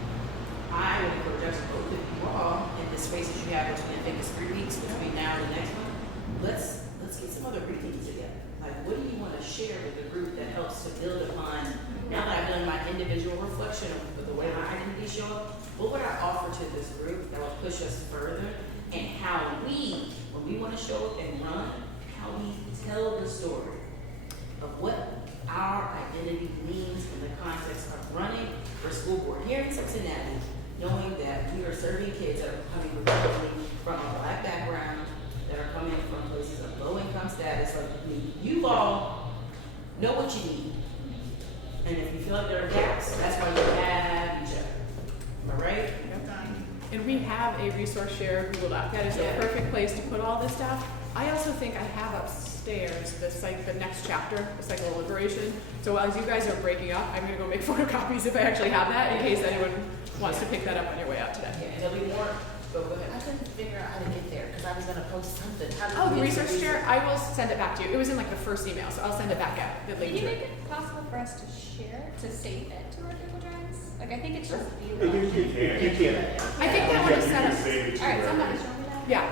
I would encourage us both of you all in the spaces you have between, I think it's 3 weeks between now and the next one. Let's get some other readings together. Like, what do you want to share with the group that helps to build upon, now that I've done my individual reflection of the way my identities show up, what would I offer to this group that will push us further, and how we, when we want to show up and run, how we tell the story of what our identity means in the context of running for school board here in Cincinnati, knowing that we are serving kids that are coming from a black background, that are coming from places of low income status like me. You all know what you need. And if you feel like there are gaps, that's why you have each other. All right? And we have a resource share Google Doc. That is a perfect place to put all this stuff. I also think I have upstairs, the next chapter, the cycle of liberation. So as you guys are breaking up, I'm gonna go make photocopies if I actually have that, in case anyone wants to pick that up on your way out today. Yeah, and there'll be more. Go ahead. I couldn't figure out how to get there because I was gonna post something. How did Oh, we the get to research chair, I will send it back to you. It was in like the first email, so I'll send it back out. The Can link you to make it. it possible for us to share, to save it to our Google Drives? Like, I think it's just You view. can. I think that one is set up. Save it to Alright, wherever. somebody show me that. Yeah.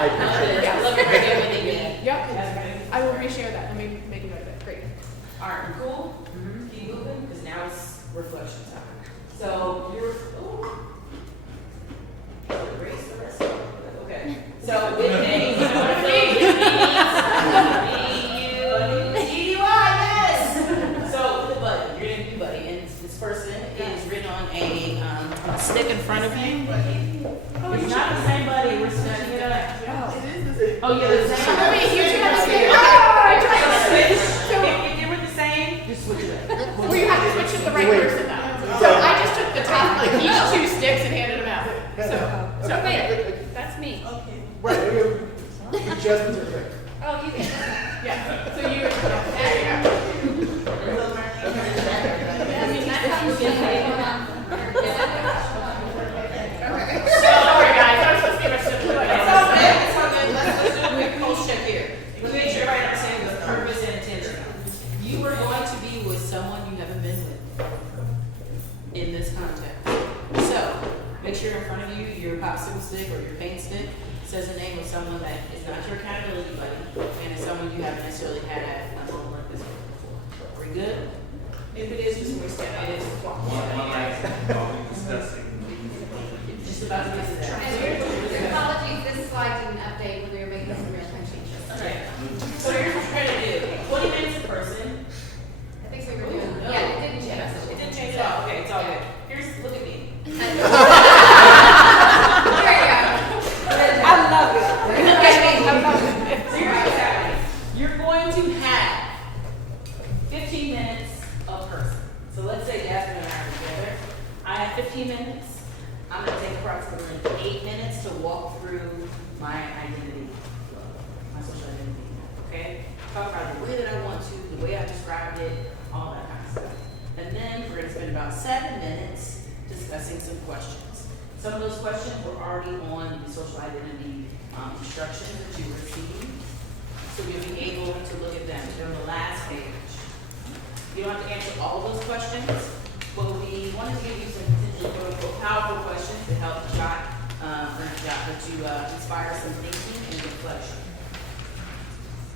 I appreciate it. Yeah. Look at everything we need. Yep. I will reshare that. Let me make a note of it. Great. All right, cool. Keep moving because now it's reflection time. So you're. Ooh. Erase the rest of it. Okay. So with me, yes. So with the buddy, you're gonna do buddy, and this person is written on a stick in front of you. Oh, it's not the same buddy. We're switching it up. Oh, yeah, the same. I mean, you two have to switch. If they were the same, just switch it up. Well, you have to switch to the right person though. So I just took the top, like each two sticks and handed them out. So Wait, that's me. Okay. Right, Jasmine's are right. Oh, you can. yeah. So you, there you go. I mean, that's how you get Sorry guys, I was supposed to give a shit. It's all good. It's all good. Let's do a quick pulse check here. Let's make sure everybody understands the purpose and intention. You are going to be with someone you haven't been with in this context. So make sure in front of you your popsicle stick or your paint stick says the name of someone that is not your accountability buddy and is someone you haven't necessarily had at a moment like this before. Are we good? If it is, just when we stand up. It is. One last thing, while we're discussing. Just about to get to that. Apologies, this slide didn't update when we were making some real time changes. Okay. So here's what we're gonna do. 20 minutes a person. I think we were doing, No. yeah, it didn't change. It didn't change at all. Okay, it's all good. Here's, look at me. There you go. I love it. So here's what's happening. You're going to have 15 minutes a person. So let's say Jasmine and I are together. I have 15 minutes. I'm going to take approximately 8 minutes to walk through my identity, my social identity. Okay? Talk about the way that I want to, the way I described it, all that kind of stuff. And then we're going to spend about 7 minutes discussing some questions. Some of those questions were already on the social identity instructions that you received. So you'll be able to look at them. They're on the last page. You don't have to answer all of those questions, but we wanted to give you some potentially powerful questions to help inspire some thinking and reflection.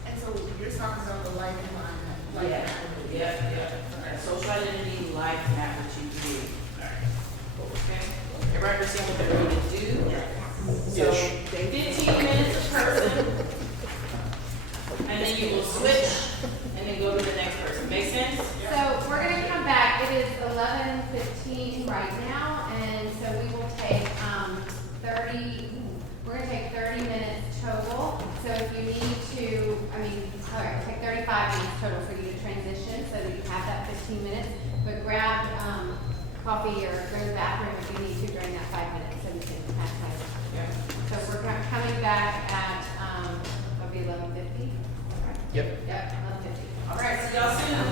And so you're talking about the lifeline. Yeah. Social identity, life, and that what you do. Okay. Everybody understand what they're going to do? So 15 minutes a person, and then you will switch, and then go to the next person. Make sense? So we're gonna come back, it is 11:15 right now, and so we will take, 30 minutes total. So if you need to, all right, we'll take 35 minutes total for you to transition, so that you have that 15 minutes. But grab, coffee or go to the bathroom if you need to during that 5 minutes, so we can have time. So we're coming back at, it'll be 11:50. Yep. Yep, 11:50. All right, see y'all soon.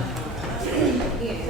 Yeah.